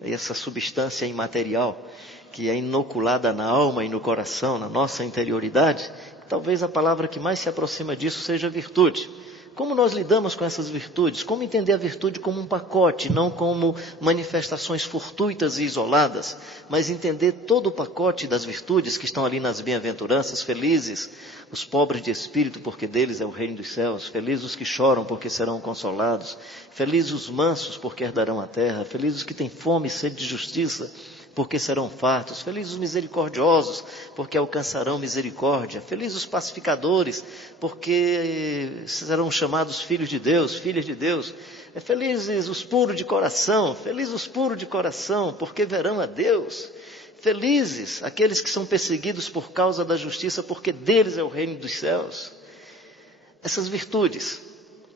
essa substância imaterial, que é inoculada na alma e no coração, na nossa interioridade. Talvez a palavra que mais se aproxima disso seja virtude. Como nós lidamos com essas virtudes? Como entender a virtude como um pacote, não como manifestações fortuitas e isoladas, mas entender todo o pacote das virtudes que estão ali nas bem-aventuranças. Felizes os pobres de espírito, porque deles é o reino dos céus. Felizes os que choram, porque serão consolados. Felizes os mansos, porque herdarão a terra. Felizes os que têm fome e sede de justiça, porque serão fartos. Felizes os misericordiosos, porque alcançarão misericórdia. Felizes os pacificadores, porque serão chamados filhos de Deus, filhas de Deus. Felizes os puros de coração, porque verão a Deus. Felizes aqueles que são perseguidos por causa da justiça, porque deles é o reino dos céus. Essas virtudes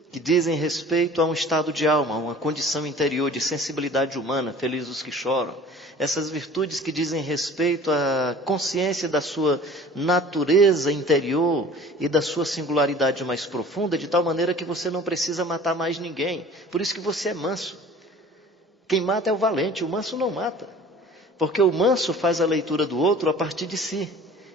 que dizem respeito a um estado de alma, a uma condição interior de sensibilidade humana, felizes os que choram. Essas virtudes que dizem respeito à consciência da sua natureza interior e da sua singularidade mais profunda, de tal maneira que você não precisa matar mais ninguém. Por isso que você é manso. Quem mata é o valente, o manso não mata. Porque o manso faz a leitura do outro a partir de si.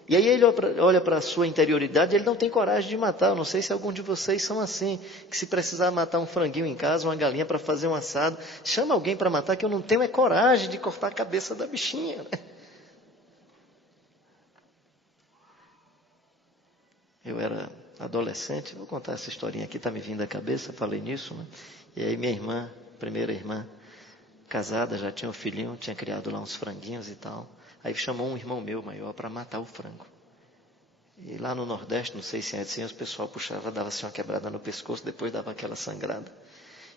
E aí ele olha para a sua interioridade e ele não tem coragem de matar. Eu não sei se algum de vocês são assim, que se precisar matar um franguinho em casa, uma galinha para fazer um assado, chama alguém para matar, que eu não tenho coragem de cortar a cabeça da bichinha, né? Eu era adolescente, vou contar essa historinha aqui, está me vindo à cabeça, falei nisso, né? E aí minha irmã, primeira irmã, casada, já tinha um filhinho, tinha criado lá uns franguinhos e tal. Aí chamou um irmão meu maior para matar o frango. E lá no Nordeste, não sei se é assim, o pessoal puxava, dava assim uma quebrada no pescoço, depois dava aquela sangrada.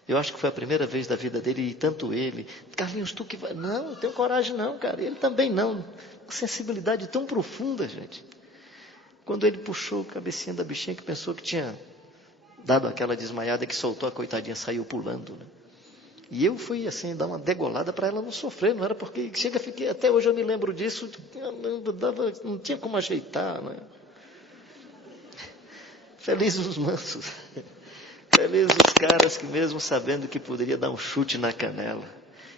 Eu acho que foi a primeira vez da vida dele, e tanto ele, Carlinhos, tu que vai... Não, não tenho coragem não, cara. Ele também não. Uma sensibilidade tão profunda, gente. Quando ele puxou a cabecinha da bichinha, que pensou que tinha dado aquela desmaiada, que soltou a coitadinha, saiu pulando, né? E eu fui assim, dar uma degolada para ela não sofrer, não era porque... fiquei, até hoje eu me lembro disso, não tinha como ajeitar, né? Felizes os mansos. Felizes os caras que mesmo sabendo que poderia dar um chute na canela,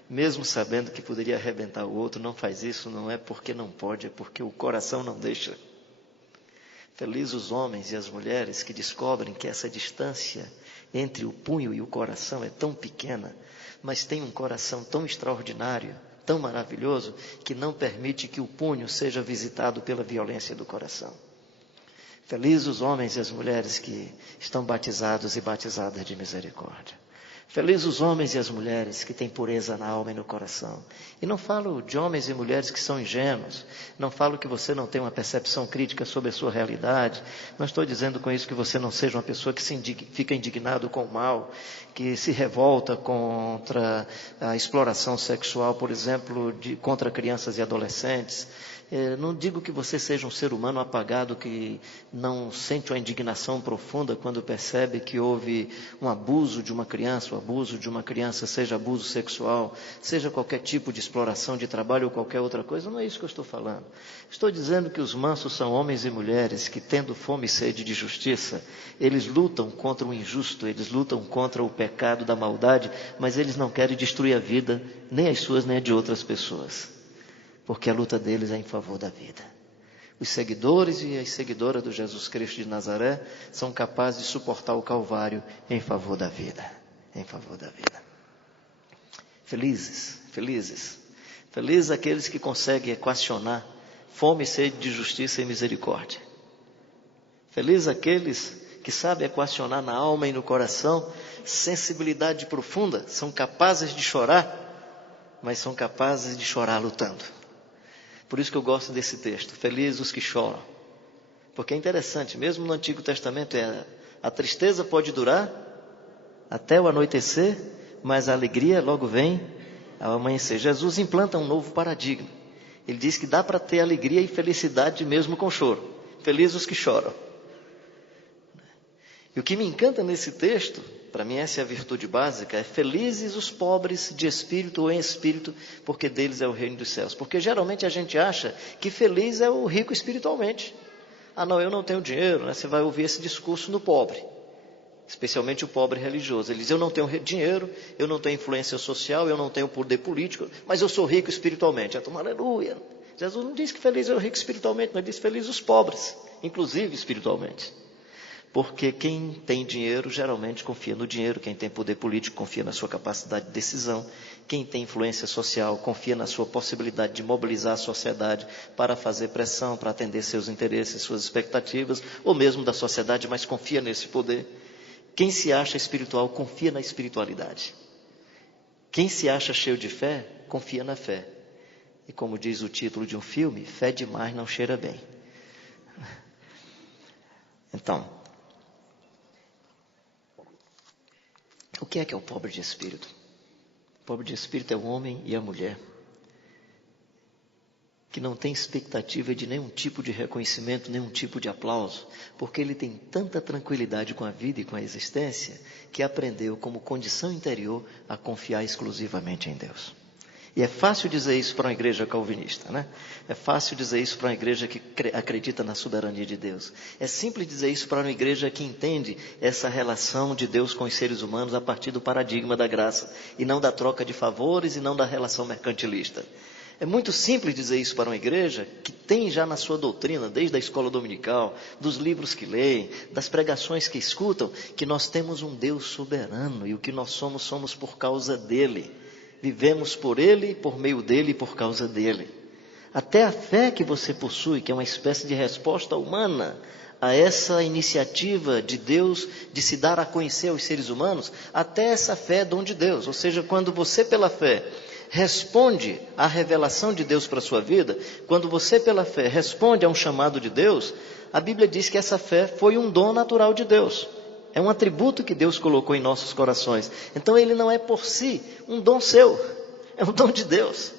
mesmo sabendo que poderia arrebentar o outro, não faz isso, não é porque não pode, é porque o coração não deixa. Felizes os homens e as mulheres que descobrem que essa distância entre o punho e o coração é tão pequena, mas tem um coração tão extraordinário, tão maravilhoso, que não permite que o punho seja visitado pela violência do coração. Felizes os homens e as mulheres que estão batizados e batizadas de misericórdia. Felizes os homens e as mulheres que têm pureza na alma e no coração. E não falo de homens e mulheres que são ingênuos. Não falo que você não tem uma percepção crítica sobre a sua realidade. Não estou dizendo com isso que você não seja uma pessoa que fica indignado com o mal, que se revolta contra a exploração sexual, por exemplo, contra crianças e adolescentes. Não digo que você seja um ser humano apagado que não sente uma indignação profunda quando percebe que houve um abuso de uma criança, seja abuso sexual, seja qualquer tipo de exploração de trabalho ou qualquer outra coisa. Não é isso que eu estou falando. Estou dizendo que os mansos são homens e mulheres que, tendo fome e sede de justiça, eles lutam contra o injusto, eles lutam contra o pecado da maldade, mas eles não querem destruir a vida, nem as suas, nem a de outras pessoas. Porque a luta deles é em favor da vida. Os seguidores e as seguidoras do Jesus Cristo de Nazaré são capazes de suportar o Calvário em favor da vida. Em favor da vida. Felizes aqueles que conseguem equacionar fome e sede de justiça e misericórdia. Felizes aqueles que sabem equacionar na alma e no coração sensibilidade profunda, são capazes de chorar, mas são capazes de chorar lutando. Por isso que eu gosto desse texto, felizes os que choram. Porque é interessante, mesmo no Antigo Testamento, a tristeza pode durar até o anoitecer, mas a alegria logo vem ao amanhecer. Jesus implanta um novo paradigma. Ele diz que dá para ter alegria e felicidade mesmo com choro. Felizes os que choram. E o que me encanta nesse texto, para mim essa é a virtude básica, é felizes os pobres de espírito ou em espírito, porque deles é o reino dos céus. Porque geralmente a gente acha que feliz é o rico espiritualmente. Ah não, eu não tenho dinheiro, né? Você vai ouvir esse discurso no pobre, especialmente o pobre religioso. Ele diz, eu não tenho dinheiro, eu não tenho influência social, eu não tenho poder político, mas eu sou rico espiritualmente. Aleluia. Jesus não diz que feliz é o rico espiritualmente, mas diz feliz os pobres, inclusive espiritualmente. Porque quem tem dinheiro geralmente confia no dinheiro, quem tem poder político confia na sua capacidade de decisão, quem tem influência social confia na sua possibilidade de mobilizar a sociedade para fazer pressão, para atender seus interesses, suas expectativas, ou mesmo da sociedade, mas confia nesse poder. Quem se acha espiritual confia na espiritualidade. Quem se acha cheio de fé, confia na fé. E como diz o título de um filme, fé demais não cheira bem. Então, o que é o pobre de espírito? O pobre de espírito é o homem e a mulher que não tem expectativa de nenhum tipo de reconhecimento, nenhum tipo de aplauso, porque ele tem tanta tranquilidade com a vida e com a existência, que aprendeu como condição interior a confiar exclusivamente em Deus. E é fácil dizer isso para uma igreja calvinista, né? É fácil dizer isso para uma igreja que acredita na soberania de Deus. É simples dizer isso para uma igreja que entende essa relação de Deus com os seres humanos a partir do paradigma da graça, e não da troca de favores e não da relação mercantilista. É muito simples dizer isso para uma igreja que tem já na sua doutrina, desde a escola dominical, dos livros que leem, das pregações que escutam, que nós temos um Deus soberano e o que nós somos, somos por causa dele. Vivemos por ele, por meio dele e por causa dele. Até a fé que você possui, que é uma espécie de resposta humana a essa iniciativa de Deus de se dar a conhecer aos seres humanos, até essa fé é dom de Deus. Ou seja, quando você pela fé responde à revelação de Deus para a sua vida, quando você pela fé responde a um chamado de Deus, a Bíblia diz que essa fé foi um dom natural de Deus. É um atributo que Deus colocou em nossos corações. Então ele não é por si um dom seu, é um dom de Deus.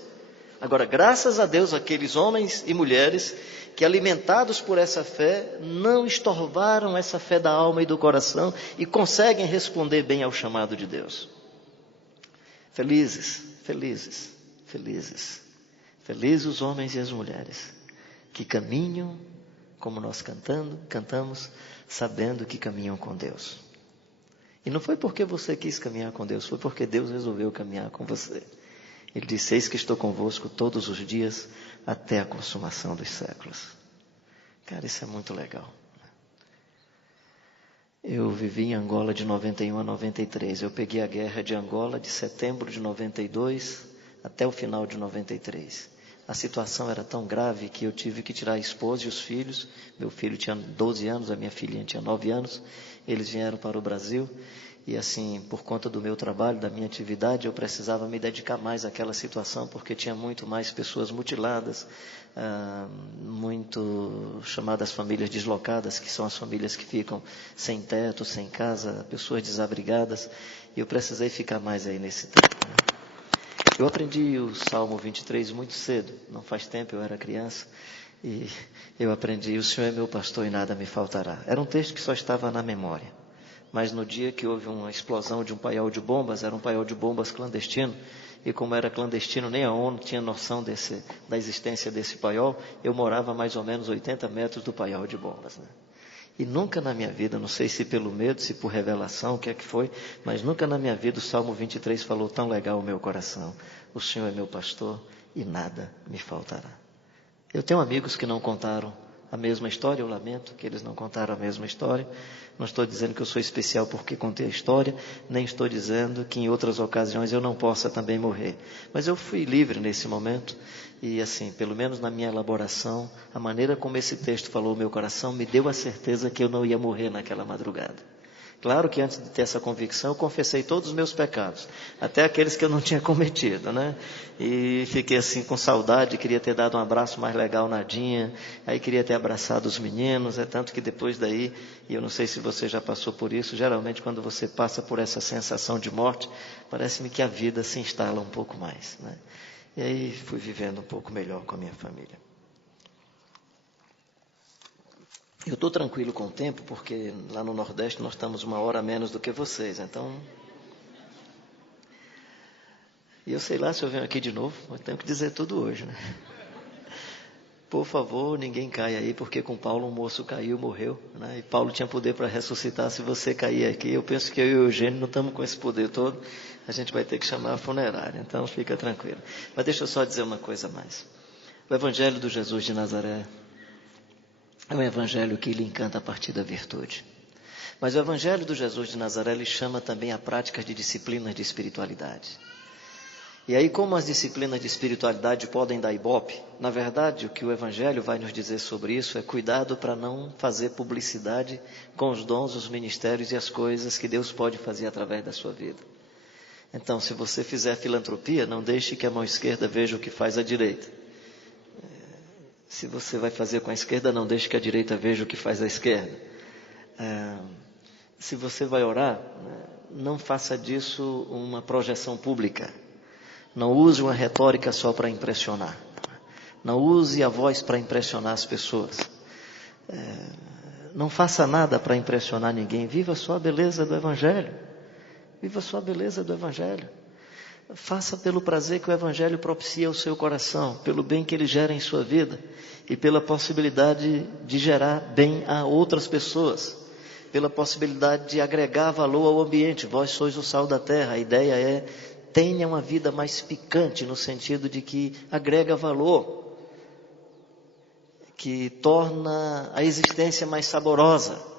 Agora, graças a Deus, aqueles homens e mulheres que, alimentados por essa fé, não estorvaram essa fé da alma e do coração e conseguem responder bem ao chamado de Deus. Felizes, felizes, felizes. Felizes os homens e as mulheres que caminham, como nós cantamos, sabendo que caminham com Deus. E não foi porque você quis caminhar com Deus, foi porque Deus resolveu caminhar com você. Ele disse, eis que estou convosco todos os dias até a consumação dos séculos. Cara, isso é muito legal. Eu vivi em Angola de 91 a 93. Eu peguei a guerra de Angola de setembro de 92 até o final de 93. A situação era tão grave que eu tive que tirar a esposa e os filhos. Meu filho tinha 12 anos, a minha filhinha tinha 9 anos. Eles vieram para o Brasil. E assim, por conta do meu trabalho, da minha atividade, eu precisava me dedicar mais àquela situação, porque tinha muito mais pessoas mutiladas, muito chamadas famílias deslocadas, que são as famílias que ficam sem teto, sem casa, pessoas desabrigadas, e eu precisei ficar mais aí nesse tempo. Eu aprendi o Salmo 23 muito cedo, não faz tempo, eu era criança, e eu aprendi, o Senhor é meu pastor e nada me faltará. Era um texto que só estava na memória. Mas no dia que houve uma explosão de um paiol de bombas, era um paiol de bombas clandestino, e como era clandestino, nem a ONU tinha noção da existência desse paiol, eu morava a mais ou menos 80 metros do paiol de bombas, né? E nunca na minha vida, não sei se pelo medo, se por revelação, o que é que foi, mas nunca na minha vida o Salmo 23 falou tão legal ao meu coração. O Senhor é meu pastor e nada me faltará. Eu tenho amigos que não contaram a mesma história, eu lamento que eles não contaram a mesma história. Não estou dizendo que eu sou especial porque contei a história, nem estou dizendo que em outras ocasiões eu não possa também morrer. Mas eu fui livre nesse momento E assim, pelo menos na minha elaboração, a maneira como esse texto falou o meu coração me deu a certeza que eu não ia morrer naquela madrugada. Claro que antes de ter essa convicção, eu confessei todos os meus pecados, até aqueles que eu não tinha cometido, né? E fiquei assim com saudade, queria ter dado um abraço mais legal na Dinha, aí queria ter abraçado os meninos, tanto que depois daí, e eu não sei se você já passou por isso, geralmente quando você passa por essa sensação de morte, parece-me que a vida se instala um pouco mais, né? E aí fui vivendo um pouco melhor com a minha família. Eu estou tranquilo com o tempo, porque lá no Nordeste nós estamos 1 hora a menos do que vocês, então... E eu sei lá se eu venho aqui de novo, eu tenho que dizer tudo hoje, né? Por favor, ninguém caia aí, porque com Paulo um moço caiu, morreu, né? E Paulo tinha poder para ressuscitar. Se você cair aqui, eu penso que eu e o Eugênio não estamos com esse poder todo, a gente vai ter que chamar a funerária, então fica tranquilo. Mas deixa eu só dizer uma coisa a mais. O Evangelho do Jesus de Nazaré é um evangelho que lhe encanta a partir da virtude. Mas o evangelho do Jesus de Nazaré lhe chama também a prática de disciplinas de espiritualidade. E aí, como as disciplinas de espiritualidade podem dar ibope, na verdade, o que o evangelho vai nos dizer sobre isso é cuidado para não fazer publicidade com os dons, os ministérios e as coisas que Deus pode fazer através da sua vida. Então, se você fizer filantropia, não deixe que a mão esquerda veja o que faz a direita. Se você vai fazer com a esquerda, não deixe que a direita veja o que faz a esquerda. Se você vai orar, não faça disso uma projeção pública. Não use uma retórica só para impressionar. Não use a voz para impressionar as pessoas. Não faça nada para impressionar ninguém. Viva só a beleza do Evangelho. Viva só a beleza do Evangelho. Faça pelo prazer que o Evangelho propicia ao seu coração, pelo bem que ele gera em sua vida e pela possibilidade de gerar bem a outras pessoas, pela possibilidade de agregar valor ao ambiente. Vós sois o sal da terra. A ideia é, tenha uma vida mais picante, no sentido de que agrega valor, que torna a existência mais saborosa.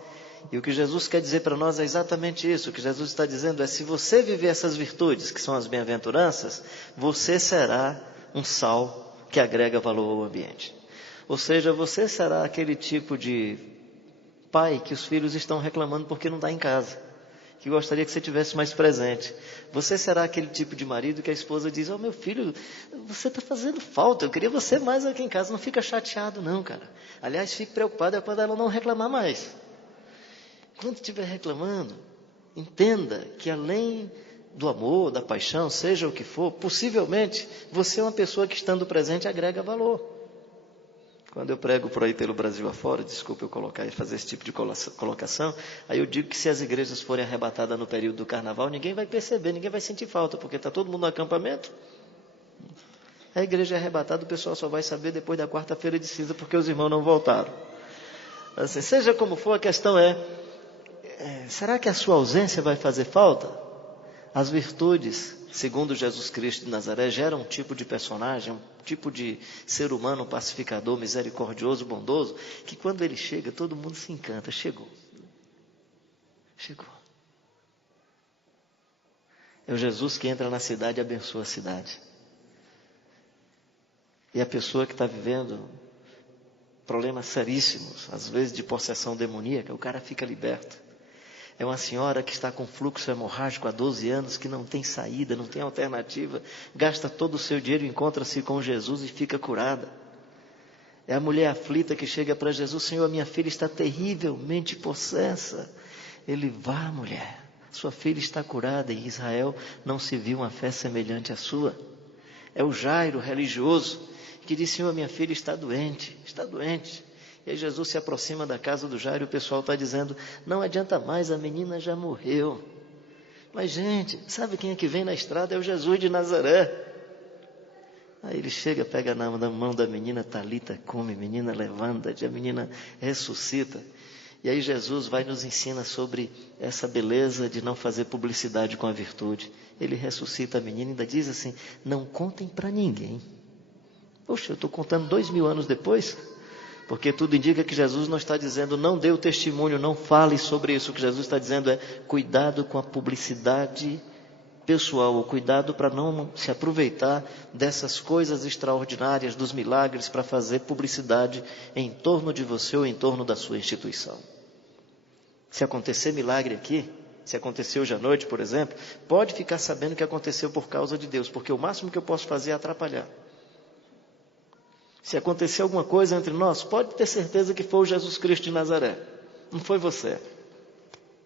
E o que Jesus quer dizer para nós é exatamente isso. O que Jesus está dizendo é, se você viver essas virtudes, que são as bem-aventuranças, você será um sal que agrega valor ao ambiente. Ou seja, você será aquele tipo de pai que os filhos estão reclamando porque não está em casa, que gostaria que você tivesse mais presente. Você será aquele tipo de marido que a esposa diz, meu filho, você está fazendo falta, eu queria você mais aqui em casa. Não fica chateado não, cara. Aliás, fique preocupado é quando ela não reclamar mais. Quando estiver reclamando, entenda que além do amor, da paixão, seja o que for, possivelmente você é uma pessoa que, estando presente, agrega valor. Quando eu prego por aí pelo Brasil afora, desculpa eu colocar e fazer esse tipo de colocação, aí eu digo que se as igrejas forem arrebatadas no período do carnaval, ninguém vai perceber, ninguém vai sentir falta, porque está todo mundo no acampamento. A igreja é arrebatada, o pessoal só vai saber depois da quarta-feira de cinza, porque os irmãos não voltaram. Assim, seja como for, a questão será que a sua ausência vai fazer falta? As virtudes, segundo Jesus Cristo de Nazaré, geram um tipo de personagem, um tipo de ser humano pacificador, misericordioso, bondoso, que quando ele chega, todo mundo se encanta. Chegou. É o Jesus que entra na cidade e abençoa a cidade. E a pessoa que está vivendo problemas seríssimos, às vezes de possessão demoníaca, o cara fica liberto. É uma senhora que está com fluxo hemorrágico há 12 anos, que não tem saída, não tem alternativa, gasta todo o seu dinheiro, encontra-se com Jesus e fica curada. É a mulher aflita que chega para Jesus, Senhor, minha filha está terrivelmente possessa. Ele, vá mulher, sua filha está curada. Em Israel não se viu uma fé semelhante à sua. É o Jairo religioso que diz, Senhor, minha filha está doente, está doente. E aí Jesus se aproxima da casa do Jairo e o pessoal está dizendo, não adianta mais, a menina já morreu. Mas gente, sabe quem é que vem na estrada? É o Jesus de Nazaré. Aí ele chega, pega na mão da menina, Talita come, menina levanta, a menina ressuscita. E aí Jesus vai nos ensina sobre essa beleza de não fazer publicidade com a virtude. Ele ressuscita a menina e ainda diz assim, não contem para ninguém. Poxa, eu estou contando 2000 anos depois, porque tudo indica que Jesus não está dizendo, não dê o testemunho, não fale sobre isso. O que Jesus está dizendo é, cuidado com a publicidade pessoal ou cuidado para não se aproveitar dessas coisas extraordinárias, dos milagres, para fazer publicidade em torno de você ou em torno da sua instituição. Se acontecer milagre aqui, se acontecer hoje à noite, por exemplo, pode ficar sabendo que aconteceu por causa de Deus, porque o máximo que eu posso fazer é atrapalhar. Se acontecer alguma coisa entre nós, pode ter certeza que foi o Jesus Cristo de Nazaré. Não foi você.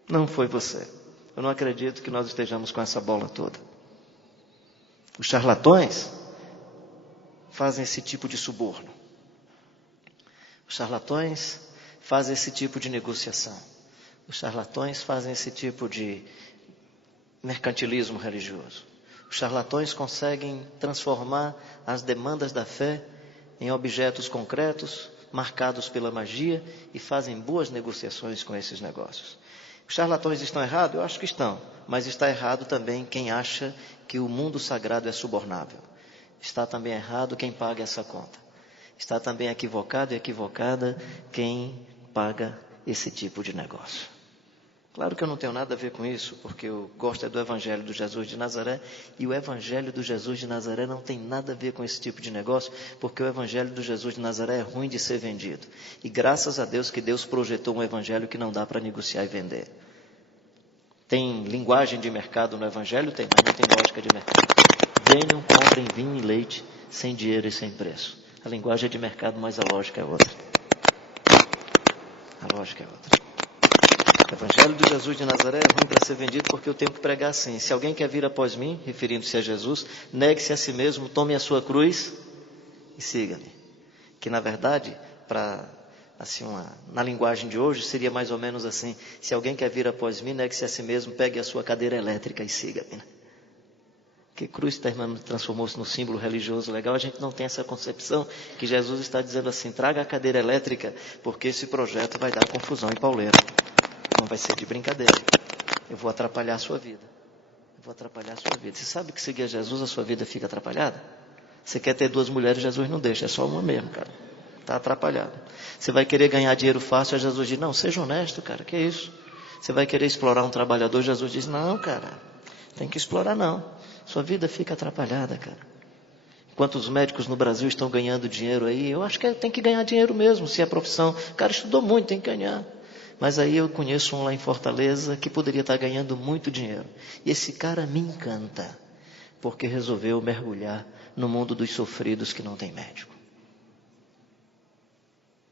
Não foi você. Eu não acredito que nós estejamos com essa bola toda. Os charlatões fazem esse tipo de suborno. Os charlatões fazem esse tipo de negociação. Os charlatões fazem esse tipo de mercantilismo religioso. Os charlatões conseguem transformar as demandas da fé em objetos concretos, marcados pela magia, e fazem boas negociações com esses negócios. Os charlatões estão errados? Eu acho que estão. Mas está errado também quem acha que o mundo sagrado é subornável. Está também errado quem paga essa conta. Está também equivocado e equivocada quem paga esse tipo de negócio. Claro que eu não tenho nada a ver com isso, porque eu gosto do Evangelho do Jesus de Nazaré, e o Evangelho do Jesus de Nazaré não tem nada a ver com esse tipo de negócio, porque o Evangelho do Jesus de Nazaré é ruim de ser vendido. E graças a Deus que Deus projetou um Evangelho que não dá para negociar e vender. Tem linguagem de mercado no Evangelho? Tem, mas não tem lógica de mercado. Venham, comprem vinho e leite, sem dinheiro e sem preço. A linguagem é de mercado, mas a lógica é outra. A lógica é outra. O Evangelho do Jesus de Nazaré é ruim para ser vendido porque eu tenho que pregar assim. Se alguém quer vir após mim, referindo-se a Jesus, negue-se a si mesmo, tome a sua cruz e siga-me. Que na verdade, na linguagem de hoje, seria mais ou menos assim. Se alguém quer vir após mim, negue-se a si mesmo, pegue a sua cadeira elétrica e siga-me. Que cruz transformou-se no símbolo religioso legal. A gente não tem essa concepção que Jesus está dizendo assim, traga a cadeira elétrica, porque esse projeto vai dar confusão em pauleira. Não vai ser de brincadeira. Eu vou atrapalhar a sua vida. Você sabe que seguir a Jesus, a sua vida fica atrapalhada? Você quer ter 2 mulheres, Jesus não deixa. É só uma mesmo, cara. Está atrapalhado. Você vai querer ganhar dinheiro fácil, Jesus diz, não, seja honesto, cara. Que isso? Você vai querer explorar um trabalhador, Jesus diz, não, cara. Tem que explorar, não. Sua vida fica atrapalhada, cara. Enquanto os médicos no Brasil estão ganhando dinheiro aí, eu acho que tem que ganhar dinheiro mesmo, se é profissão. O cara estudou muito, tem que ganhar. Mas aí eu conheço um lá em Fortaleza que poderia estar ganhando muito dinheiro. E esse cara me encanta, porque resolveu mergulhar no mundo dos sofridos que não tem médico.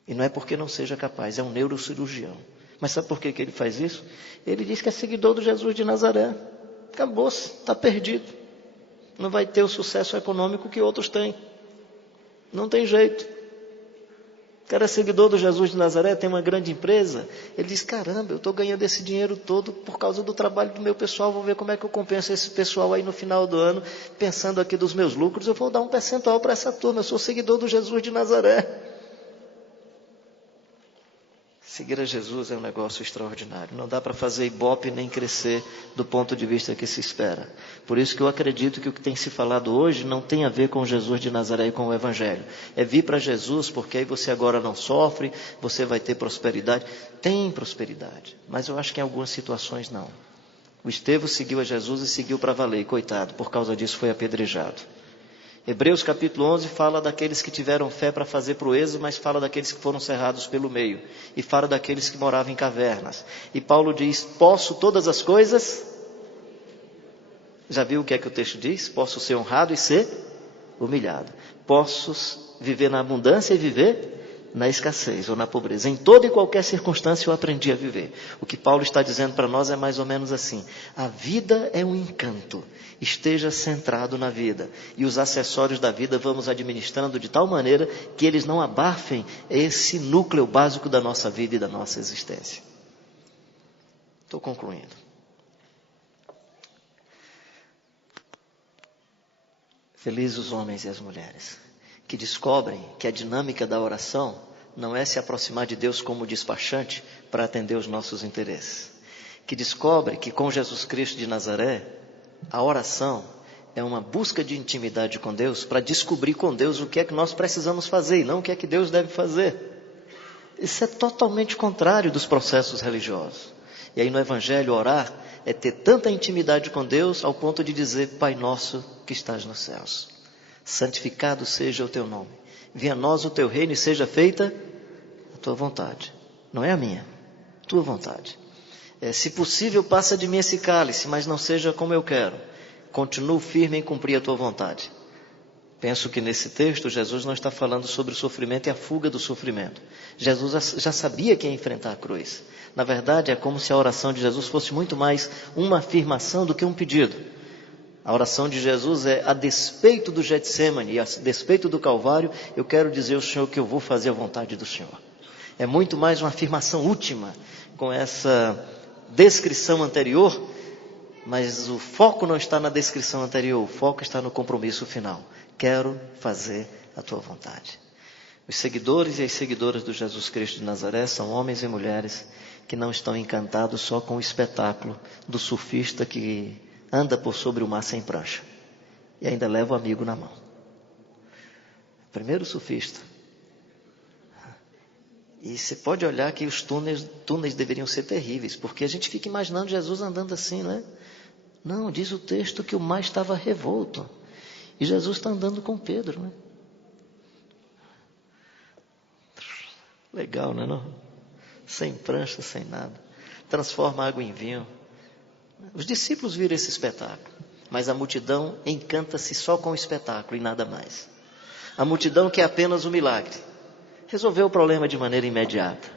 E não é porque não seja capaz, é um neurocirurgião. Mas sabe por que ele faz isso? Ele diz que é seguidor do Jesus de Nazaré. Acabou-se, está perdido. Não vai ter o sucesso econômico que outros têm. Não tem jeito. O cara é seguidor do Jesus de Nazaré, tem uma grande empresa. Ele diz, caramba, eu estou ganhando esse dinheiro todo por causa do trabalho do meu pessoal. Vou ver como é que eu compenso esse pessoal aí no final do ano. Pensando aqui dos meus lucros, eu vou dar um percentual para essa turma. Eu sou seguidor do Jesus de Nazaré. Seguir a Jesus é um negócio extraordinário. Não dá para fazer ibope nem crescer do ponto de vista que se espera. Por isso que eu acredito que o que tem se falado hoje não tem a ver com Jesus de Nazaré e com o Evangelho. É vir para Jesus, porque aí você agora não sofre, você vai ter prosperidade. Tem prosperidade, mas eu acho que em algumas situações não. O Estevão seguiu a Jesus e seguiu para valer, e coitado, por causa disso foi apedrejado. Hebreus capítulo 11 fala daqueles que tiveram fé para fazer proezas, mas fala daqueles que foram cerrados pelo meio. E fala daqueles que moravam em cavernas. E Paulo diz, posso todas as coisas? Já viu o que é que o texto diz? Posso ser honrado e ser humilhado. Posso viver na abundância e viver na escassez ou na pobreza. Em toda e qualquer circunstância eu aprendi a viver. O que Paulo está dizendo para nós é mais ou menos assim. A vida é um encanto. Esteja centrado na vida. E os acessórios da vida vamos administrando de tal maneira que eles não abafem esse núcleo básico da nossa vida e da nossa existência. Estou concluindo. Felizes os homens e as mulheres que descobrem que a dinâmica da oração não é se aproximar de Deus como despachante para atender os nossos interesses. Que descobrem que com Jesus Cristo de Nazaré, a oração é uma busca de intimidade com Deus para descobrir com Deus o que é que nós precisamos fazer e não o que é que Deus deve fazer. Isso é totalmente contrário dos processos religiosos. E aí no Evangelho, orar é ter tanta intimidade com Deus ao ponto de dizer: Pai nosso que estás nos céus, santificado seja o teu nome. Venha a nós o teu reino e seja feita a tua vontade. Não é a minha, a tua vontade. Se possível, passa de mim esse cálice, mas não seja como eu quero. Continuo firme em cumprir a tua vontade. Penso que nesse texto Jesus não está falando sobre o sofrimento e a fuga do sofrimento. Jesus já sabia que ia enfrentar a cruz. Na verdade, é como se a oração de Jesus fosse muito mais uma afirmação do que um pedido. A oração de Jesus é: a despeito do Getsemane e a despeito do Calvário, eu quero dizer ao Senhor que eu vou fazer a vontade do Senhor. É muito mais uma afirmação última com essa descrição anterior, mas o foco não está na descrição anterior, o foco está no compromisso final. Quero fazer a tua vontade. Os seguidores e as seguidoras do Jesus Cristo de Nazaré são homens e mulheres que não estão encantados só com o espetáculo do surfista que anda por sobre o mar sem prancha e ainda leva o amigo na mão. Primeiro surfista. E você pode olhar que os túneis deveriam ser terríveis, porque a gente fica imaginando Jesus andando assim, não é? Não, diz o texto que o mar estava revolto. E Jesus está andando com Pedro, né? Legal, né? Não? Sem prancha, sem nada. Transforma água em vinho. Os discípulos viram esse espetáculo, mas a multidão encanta-se só com o espetáculo e nada mais. A multidão quer apenas o milagre. Resolveu o problema de maneira imediata.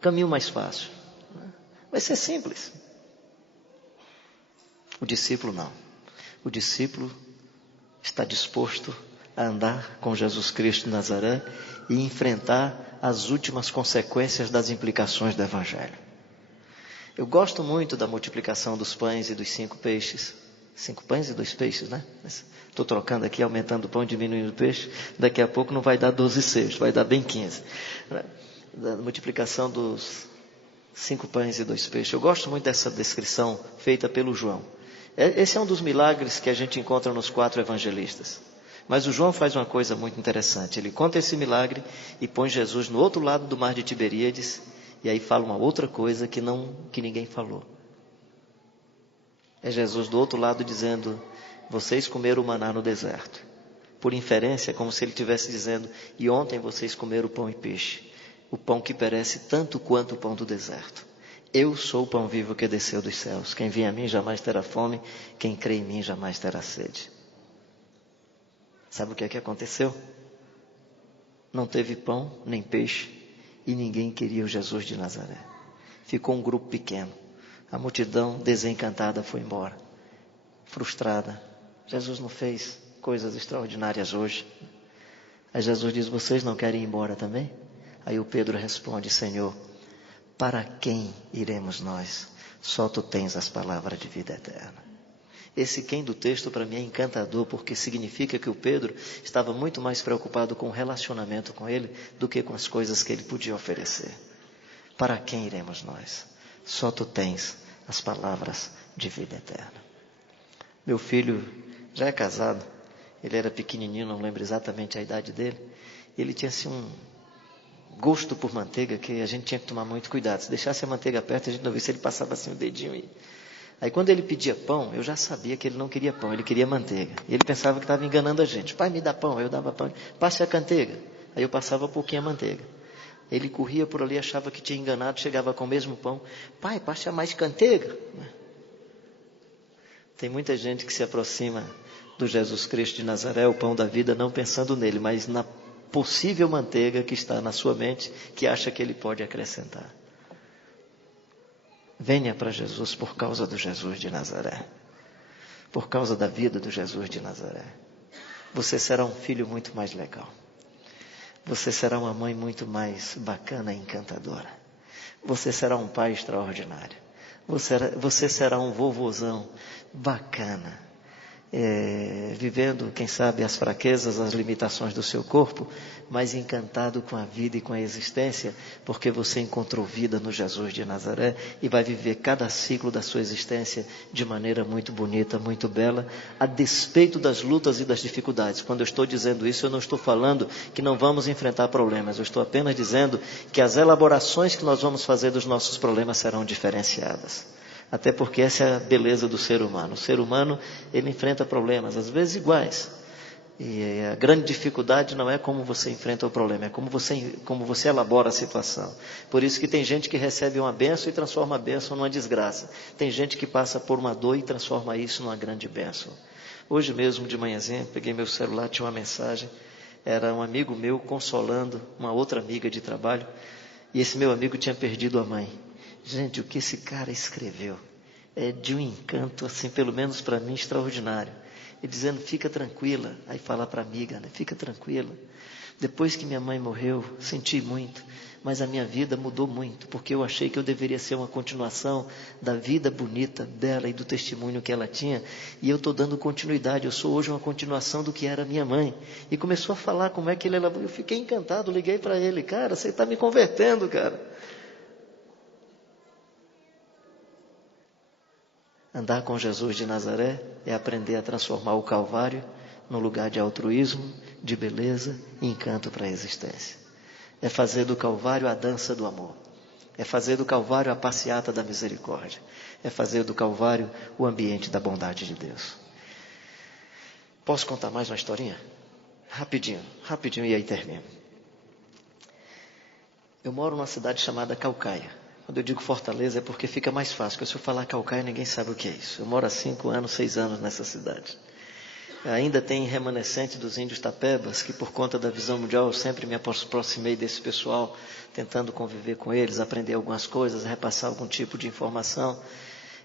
Caminho mais fácil. Vai ser simples. O discípulo não. O discípulo está disposto a andar com Jesus Cristo de Nazaré e enfrentar as últimas consequências das implicações do Evangelho. Eu gosto muito da multiplicação dos pães e dos 5 peixes. 5 pães e 2 peixes, né? Estou trocando aqui, aumentando o pão, diminuindo o peixe. Daqui a pouco não vai dar 12 cestos, vai dar bem 15. Da multiplicação dos 5 pães e 2 peixes. Eu gosto muito dessa descrição feita pelo João. Esse é um dos milagres que a gente encontra nos 4 evangelistas. Mas o João faz uma coisa muito interessante. Ele conta esse milagre e põe Jesus no outro lado do mar de Tiberíades. E aí fala uma outra coisa que ninguém falou. É Jesus do outro lado dizendo: vocês comeram o maná no deserto. Por inferência, como se ele estivesse dizendo: e ontem vocês comeram pão e peixe. O pão que perece tanto quanto o pão do deserto. Eu sou o pão vivo que desceu dos céus. Quem vem a mim jamais terá fome. Quem crê em mim jamais terá sede. Sabe o que é que aconteceu? Não teve pão nem peixe. E ninguém queria o Jesus de Nazaré. Ficou um grupo pequeno. A multidão desencantada foi embora. Frustrada. Jesus não fez coisas extraordinárias hoje. Aí Jesus diz: vocês não querem ir embora também? Aí o Pedro responde: Senhor, para quem iremos nós? Só tu tens as palavras de vida eterna. Esse quem do texto para mim é encantador, porque significa que o Pedro estava muito mais preocupado com o relacionamento com ele do que com as coisas que ele podia oferecer. Para quem iremos nós? Só tu tens as palavras de vida eterna. Meu filho já é casado, ele era pequenininho, não lembro exatamente a idade dele. Ele tinha assim um gosto por manteiga que a gente tinha que tomar muito cuidado. Se deixasse a manteiga perto, a gente não via se ele passava assim o dedinho aí. Aí quando ele pedia pão, eu já sabia que ele não queria pão, ele queria manteiga. E ele pensava que estava enganando a gente. Pai, me dá pão. Aí eu dava pão. Passe a manteiga. Aí eu passava um pouquinho a manteiga. Ele corria por ali, achava que tinha enganado, chegava com o mesmo pão. Pai, passe a mais manteiga. Tem muita gente que se aproxima do Jesus Cristo de Nazaré, o pão da vida, não pensando nele, mas na possível manteiga que está na sua mente, que acha que ele pode acrescentar. Venha para Jesus por causa do Jesus de Nazaré. Por causa da vida do Jesus de Nazaré. Você será um filho muito mais legal. Você será uma mãe muito mais bacana e encantadora. Você será um pai extraordinário. Você será um vovôzão bacana. vivendo, quem sabe, as fraquezas, as limitações do seu corpo, mas encantado com a vida e com a existência, porque você encontrou vida no Jesus de Nazaré e vai viver cada ciclo da sua existência de maneira muito bonita, muito bela, a despeito das lutas e das dificuldades. Quando eu estou dizendo isso, eu não estou falando que não vamos enfrentar problemas, eu estou apenas dizendo que as elaborações que nós vamos fazer dos nossos problemas serão diferenciadas. Até porque essa é a beleza do ser humano. O ser humano, ele enfrenta problemas, às vezes iguais. E a grande dificuldade não é como você enfrenta o problema, é como você elabora a situação. Por isso que tem gente que recebe uma bênção e transforma a bênção numa desgraça. Tem gente que passa por uma dor e transforma isso numa grande bênção. Hoje mesmo, de manhãzinha, peguei meu celular, tinha uma mensagem. Era um amigo meu consolando uma outra amiga de trabalho. E esse meu amigo tinha perdido a mãe. Gente, o que esse cara escreveu é de um encanto, assim, pelo menos para mim, extraordinário. E dizendo, fica tranquila. Aí fala para a amiga, né? Fica tranquila. Depois que minha mãe morreu, senti muito, mas a minha vida mudou muito, porque eu achei que eu deveria ser uma continuação da vida bonita dela e do testemunho que ela tinha, e eu estou dando continuidade, eu sou hoje uma continuação do que era minha mãe. E começou a falar como é que ele elaborou. Eu fiquei encantado, liguei para ele, cara, você está me convertendo, cara. Andar com Jesus de Nazaré é aprender a transformar o Calvário num lugar de altruísmo, de beleza e encanto para a existência. É fazer do Calvário a dança do amor. É fazer do Calvário a passeata da misericórdia. É fazer do Calvário o ambiente da bondade de Deus. Posso contar mais uma historinha? Rapidinho e aí termino. Eu moro numa cidade chamada Caucaia. Quando eu digo Fortaleza é porque fica mais fácil, porque se eu falar Caucaia ninguém sabe o que é isso. Eu moro há 5 anos, 6 anos nessa cidade. Ainda tem remanescente dos índios tapebas, que por conta da visão mundial eu sempre me aproximei desse pessoal, tentando conviver com eles, aprender algumas coisas, repassar algum tipo de informação.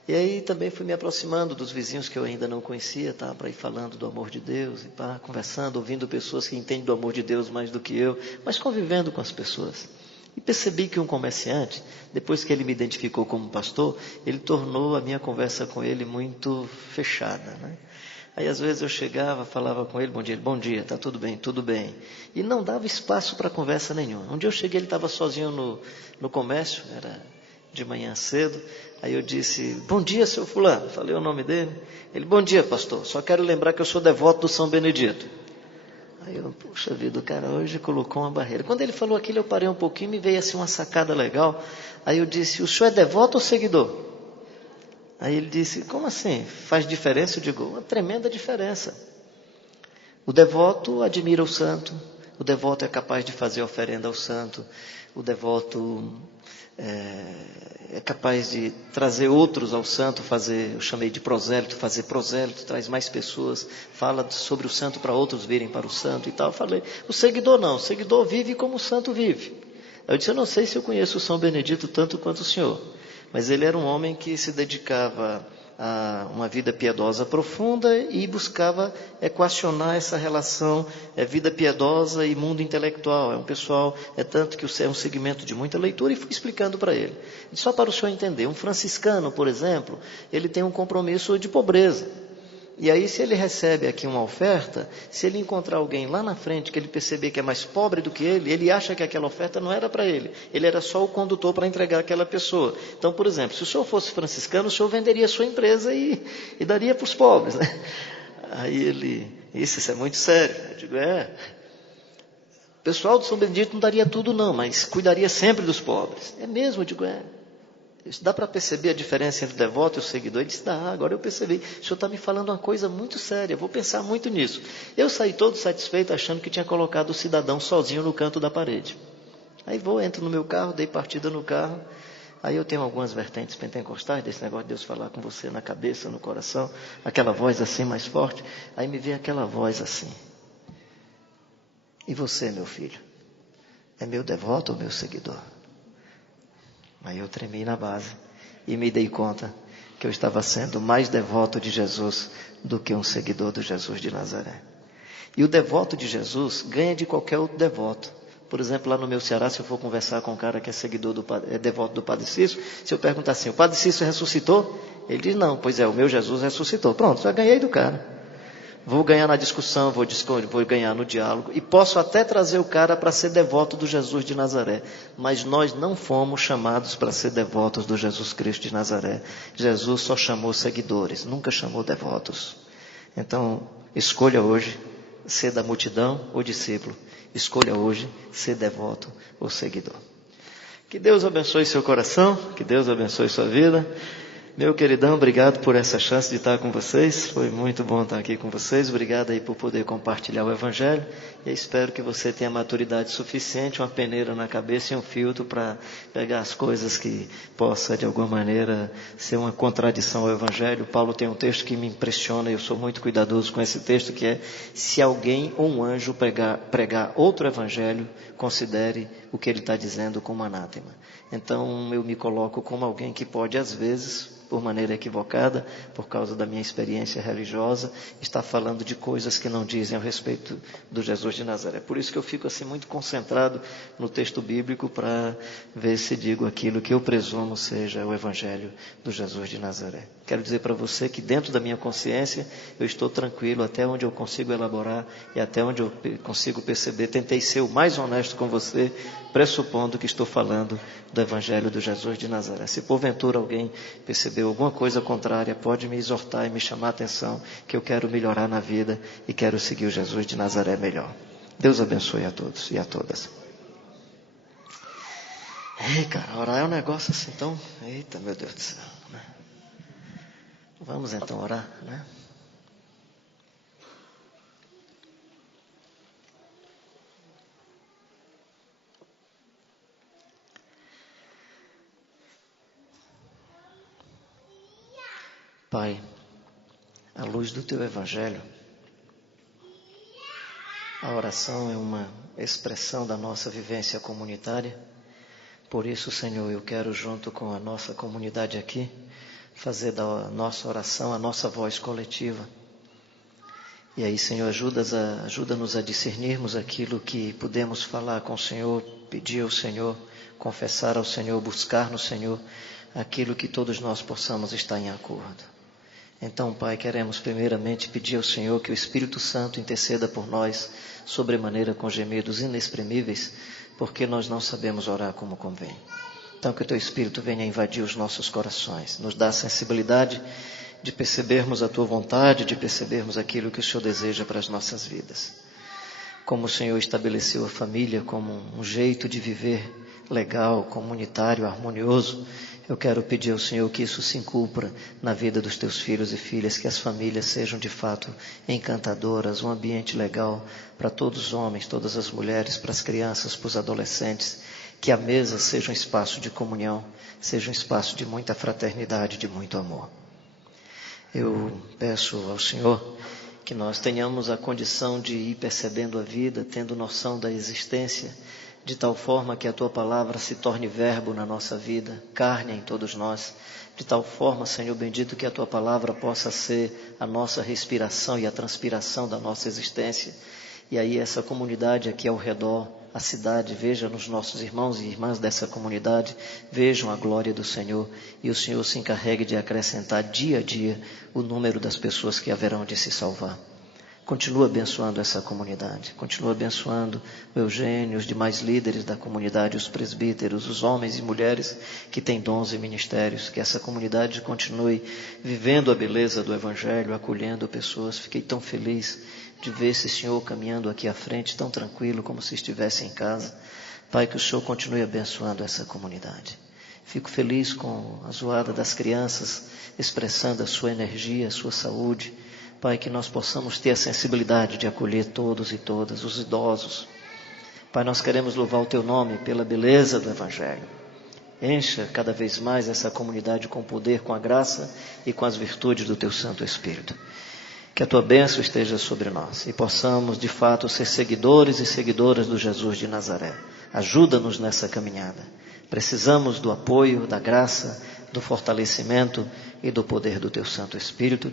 E aí também fui me aproximando dos vizinhos que eu ainda não conhecia, tá? Para ir falando do amor de Deus, e conversando, ouvindo pessoas que entendem do amor de Deus mais do que eu, mas convivendo com as pessoas. E percebi que um comerciante, depois que ele me identificou como pastor, ele tornou a minha conversa com ele muito fechada, né? Aí às vezes eu chegava, falava com ele, bom dia, está tudo bem, tudo bem. E não dava espaço para conversa nenhuma. Um dia eu cheguei, ele estava sozinho no comércio, era de manhã cedo. Aí eu disse, bom dia, seu fulano. Falei o nome dele. Ele, bom dia, pastor, só quero lembrar que eu sou devoto do São Benedito. Aí eu, puxa vida, o cara hoje colocou uma barreira. Quando ele falou aquilo, eu parei um pouquinho e me veio assim uma sacada legal. Aí eu disse, o senhor é devoto ou seguidor? Aí ele disse, como assim? Faz diferença? Eu digo, uma tremenda diferença. O devoto admira o santo, o devoto é capaz de fazer oferenda ao santo, o devoto é capaz de trazer outros ao santo, eu chamei de prosélito, fazer prosélito, traz mais pessoas, fala sobre o santo para outros virem para o santo e tal. Eu falei, o seguidor não, o seguidor vive como o santo vive. Eu disse, eu não sei se eu conheço o São Benedito tanto quanto o senhor, mas ele era um homem que se dedicava a uma vida piedosa profunda e buscava equacionar essa relação vida piedosa e mundo intelectual. É um pessoal, tanto que é um segmento de muita leitura, e fui explicando para ele. Só para o senhor entender, um franciscano, por exemplo, ele tem um compromisso de pobreza. E aí, se ele recebe aqui uma oferta, se ele encontrar alguém lá na frente que ele perceber que é mais pobre do que ele acha que aquela oferta não era para ele. Ele era só o condutor para entregar aquela pessoa. Então, por exemplo, se o senhor fosse franciscano, o senhor venderia a sua empresa e daria para os pobres, né? Aí ele, isso é muito sério. Eu digo, o pessoal do São Benedito não daria tudo não, mas cuidaria sempre dos pobres. É mesmo? Eu digo, Isso dá para perceber a diferença entre o devoto e o seguidor? Ele disse, agora eu percebi. O senhor está me falando uma coisa muito séria, vou pensar muito nisso. Eu saí todo satisfeito, achando que tinha colocado o cidadão sozinho no canto da parede. Aí entro no meu carro, dei partida no carro. Aí eu tenho algumas vertentes pentecostais, desse negócio de Deus falar com você na cabeça, no coração. Aquela voz assim mais forte. Aí me vem aquela voz assim. E você, meu filho? É meu devoto ou meu seguidor? Aí eu tremi na base e me dei conta que eu estava sendo mais devoto de Jesus do que um seguidor do Jesus de Nazaré. E o devoto de Jesus ganha de qualquer outro devoto. Por exemplo, lá no meu Ceará, se eu for conversar com um cara que é devoto do Padre Cícero, se eu perguntar assim, o Padre Cícero ressuscitou? Ele diz, não, pois o meu Jesus ressuscitou. Pronto, já ganhei do cara. vou ganhar na discussão, vou ganhar no diálogo, e posso até trazer o cara para ser devoto do Jesus de Nazaré, mas nós não fomos chamados para ser devotos do Jesus Cristo de Nazaré. Jesus só chamou seguidores, nunca chamou devotos. Então, escolha hoje ser da multidão ou discípulo. Escolha hoje ser devoto ou seguidor. Que Deus abençoe seu coração, que Deus abençoe sua vida. Meu queridão, obrigado por essa chance de estar com vocês. Foi muito bom estar aqui com vocês. Obrigado aí por poder compartilhar o Evangelho. E espero que você tenha maturidade suficiente, uma peneira na cabeça e um filtro para pegar as coisas que possa, de alguma maneira, ser uma contradição ao Evangelho. Paulo tem um texto que me impressiona e eu sou muito cuidadoso com esse texto, que é: se alguém ou um anjo pregar outro Evangelho, considere o que ele está dizendo como anátema. Então, eu me coloco como alguém que pode, às vezes, por maneira equivocada, por causa da minha experiência religiosa, está falando de coisas que não dizem a respeito do Jesus de Nazaré. Por isso que eu fico assim muito concentrado no texto bíblico para ver se digo aquilo que eu presumo seja o Evangelho do Jesus de Nazaré. Quero dizer para você que dentro da minha consciência eu estou tranquilo até onde eu consigo elaborar e até onde eu consigo perceber. Tentei ser o mais honesto com você, pressupondo que estou falando do Evangelho do Jesus de Nazaré. Se porventura alguém percebeu alguma coisa contrária, pode me exortar e me chamar a atenção, que eu quero melhorar na vida e quero seguir o Jesus de Nazaré melhor. Deus abençoe a todos e a todas. Ei, cara, orar é um negócio assim tão... Eita, meu Deus do céu, né? Vamos então orar, né? Pai, à luz do Teu Evangelho, a oração é uma expressão da nossa vivência comunitária. Por isso, Senhor, eu quero, junto com a nossa comunidade aqui, fazer da nossa oração a nossa voz coletiva. E aí, Senhor, ajuda-nos a discernirmos aquilo que podemos falar com o Senhor, pedir ao Senhor, confessar ao Senhor, buscar no Senhor aquilo que todos nós possamos estar em acordo. Então, Pai, queremos primeiramente pedir ao Senhor que o Espírito Santo interceda por nós, sobremaneira com gemidos inexprimíveis, porque nós não sabemos orar como convém. Então, que o Teu Espírito venha invadir os nossos corações, nos dá a sensibilidade de percebermos a Tua vontade, de percebermos aquilo que o Senhor deseja para as nossas vidas. Como o Senhor estabeleceu a família como um jeito de viver legal, comunitário, harmonioso, eu quero pedir ao Senhor que isso se cumpra na vida dos Teus filhos e filhas, que as famílias sejam de fato encantadoras, um ambiente legal para todos os homens, todas as mulheres, para as crianças, para os adolescentes, que a mesa seja um espaço de comunhão, seja um espaço de muita fraternidade, de muito amor. Eu peço ao Senhor que nós tenhamos a condição de ir percebendo a vida, tendo noção da existência, de tal forma que a Tua palavra se torne verbo na nossa vida, carne em todos nós, de tal forma, Senhor bendito, que a Tua palavra possa ser a nossa respiração e a transpiração da nossa existência. E aí essa comunidade aqui ao redor, a cidade, veja nos nossos irmãos e irmãs dessa comunidade, vejam a glória do Senhor, e o Senhor se encarregue de acrescentar dia a dia o número das pessoas que haverão de se salvar. Continua abençoando essa comunidade, continua abençoando o Eugênio, os demais líderes da comunidade, os presbíteros, os homens e mulheres que têm dons e ministérios, que essa comunidade continue vivendo a beleza do Evangelho, acolhendo pessoas. Fiquei tão feliz de ver esse Senhor caminhando aqui à frente, tão tranquilo como se estivesse em casa. Pai, que o Senhor continue abençoando essa comunidade. Fico feliz com a zoada das crianças, expressando a sua energia, a sua saúde. Pai, que nós possamos ter a sensibilidade de acolher todos e todas, os idosos. Pai, nós queremos louvar o Teu nome pela beleza do Evangelho. Encha cada vez mais essa comunidade com poder, com a graça e com as virtudes do Teu Santo Espírito. Que a Tua bênção esteja sobre nós e possamos, de fato, ser seguidores e seguidoras do Jesus de Nazaré. Ajuda-nos nessa caminhada. Precisamos do apoio, da graça, do fortalecimento e do poder do Teu Santo Espírito.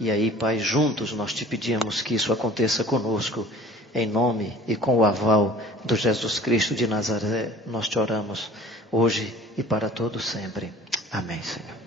E aí, Pai, juntos nós Te pedimos que isso aconteça conosco, em nome e com o aval do Jesus Cristo de Nazaré. Nós Te oramos hoje e para todo sempre. Amém, Senhor.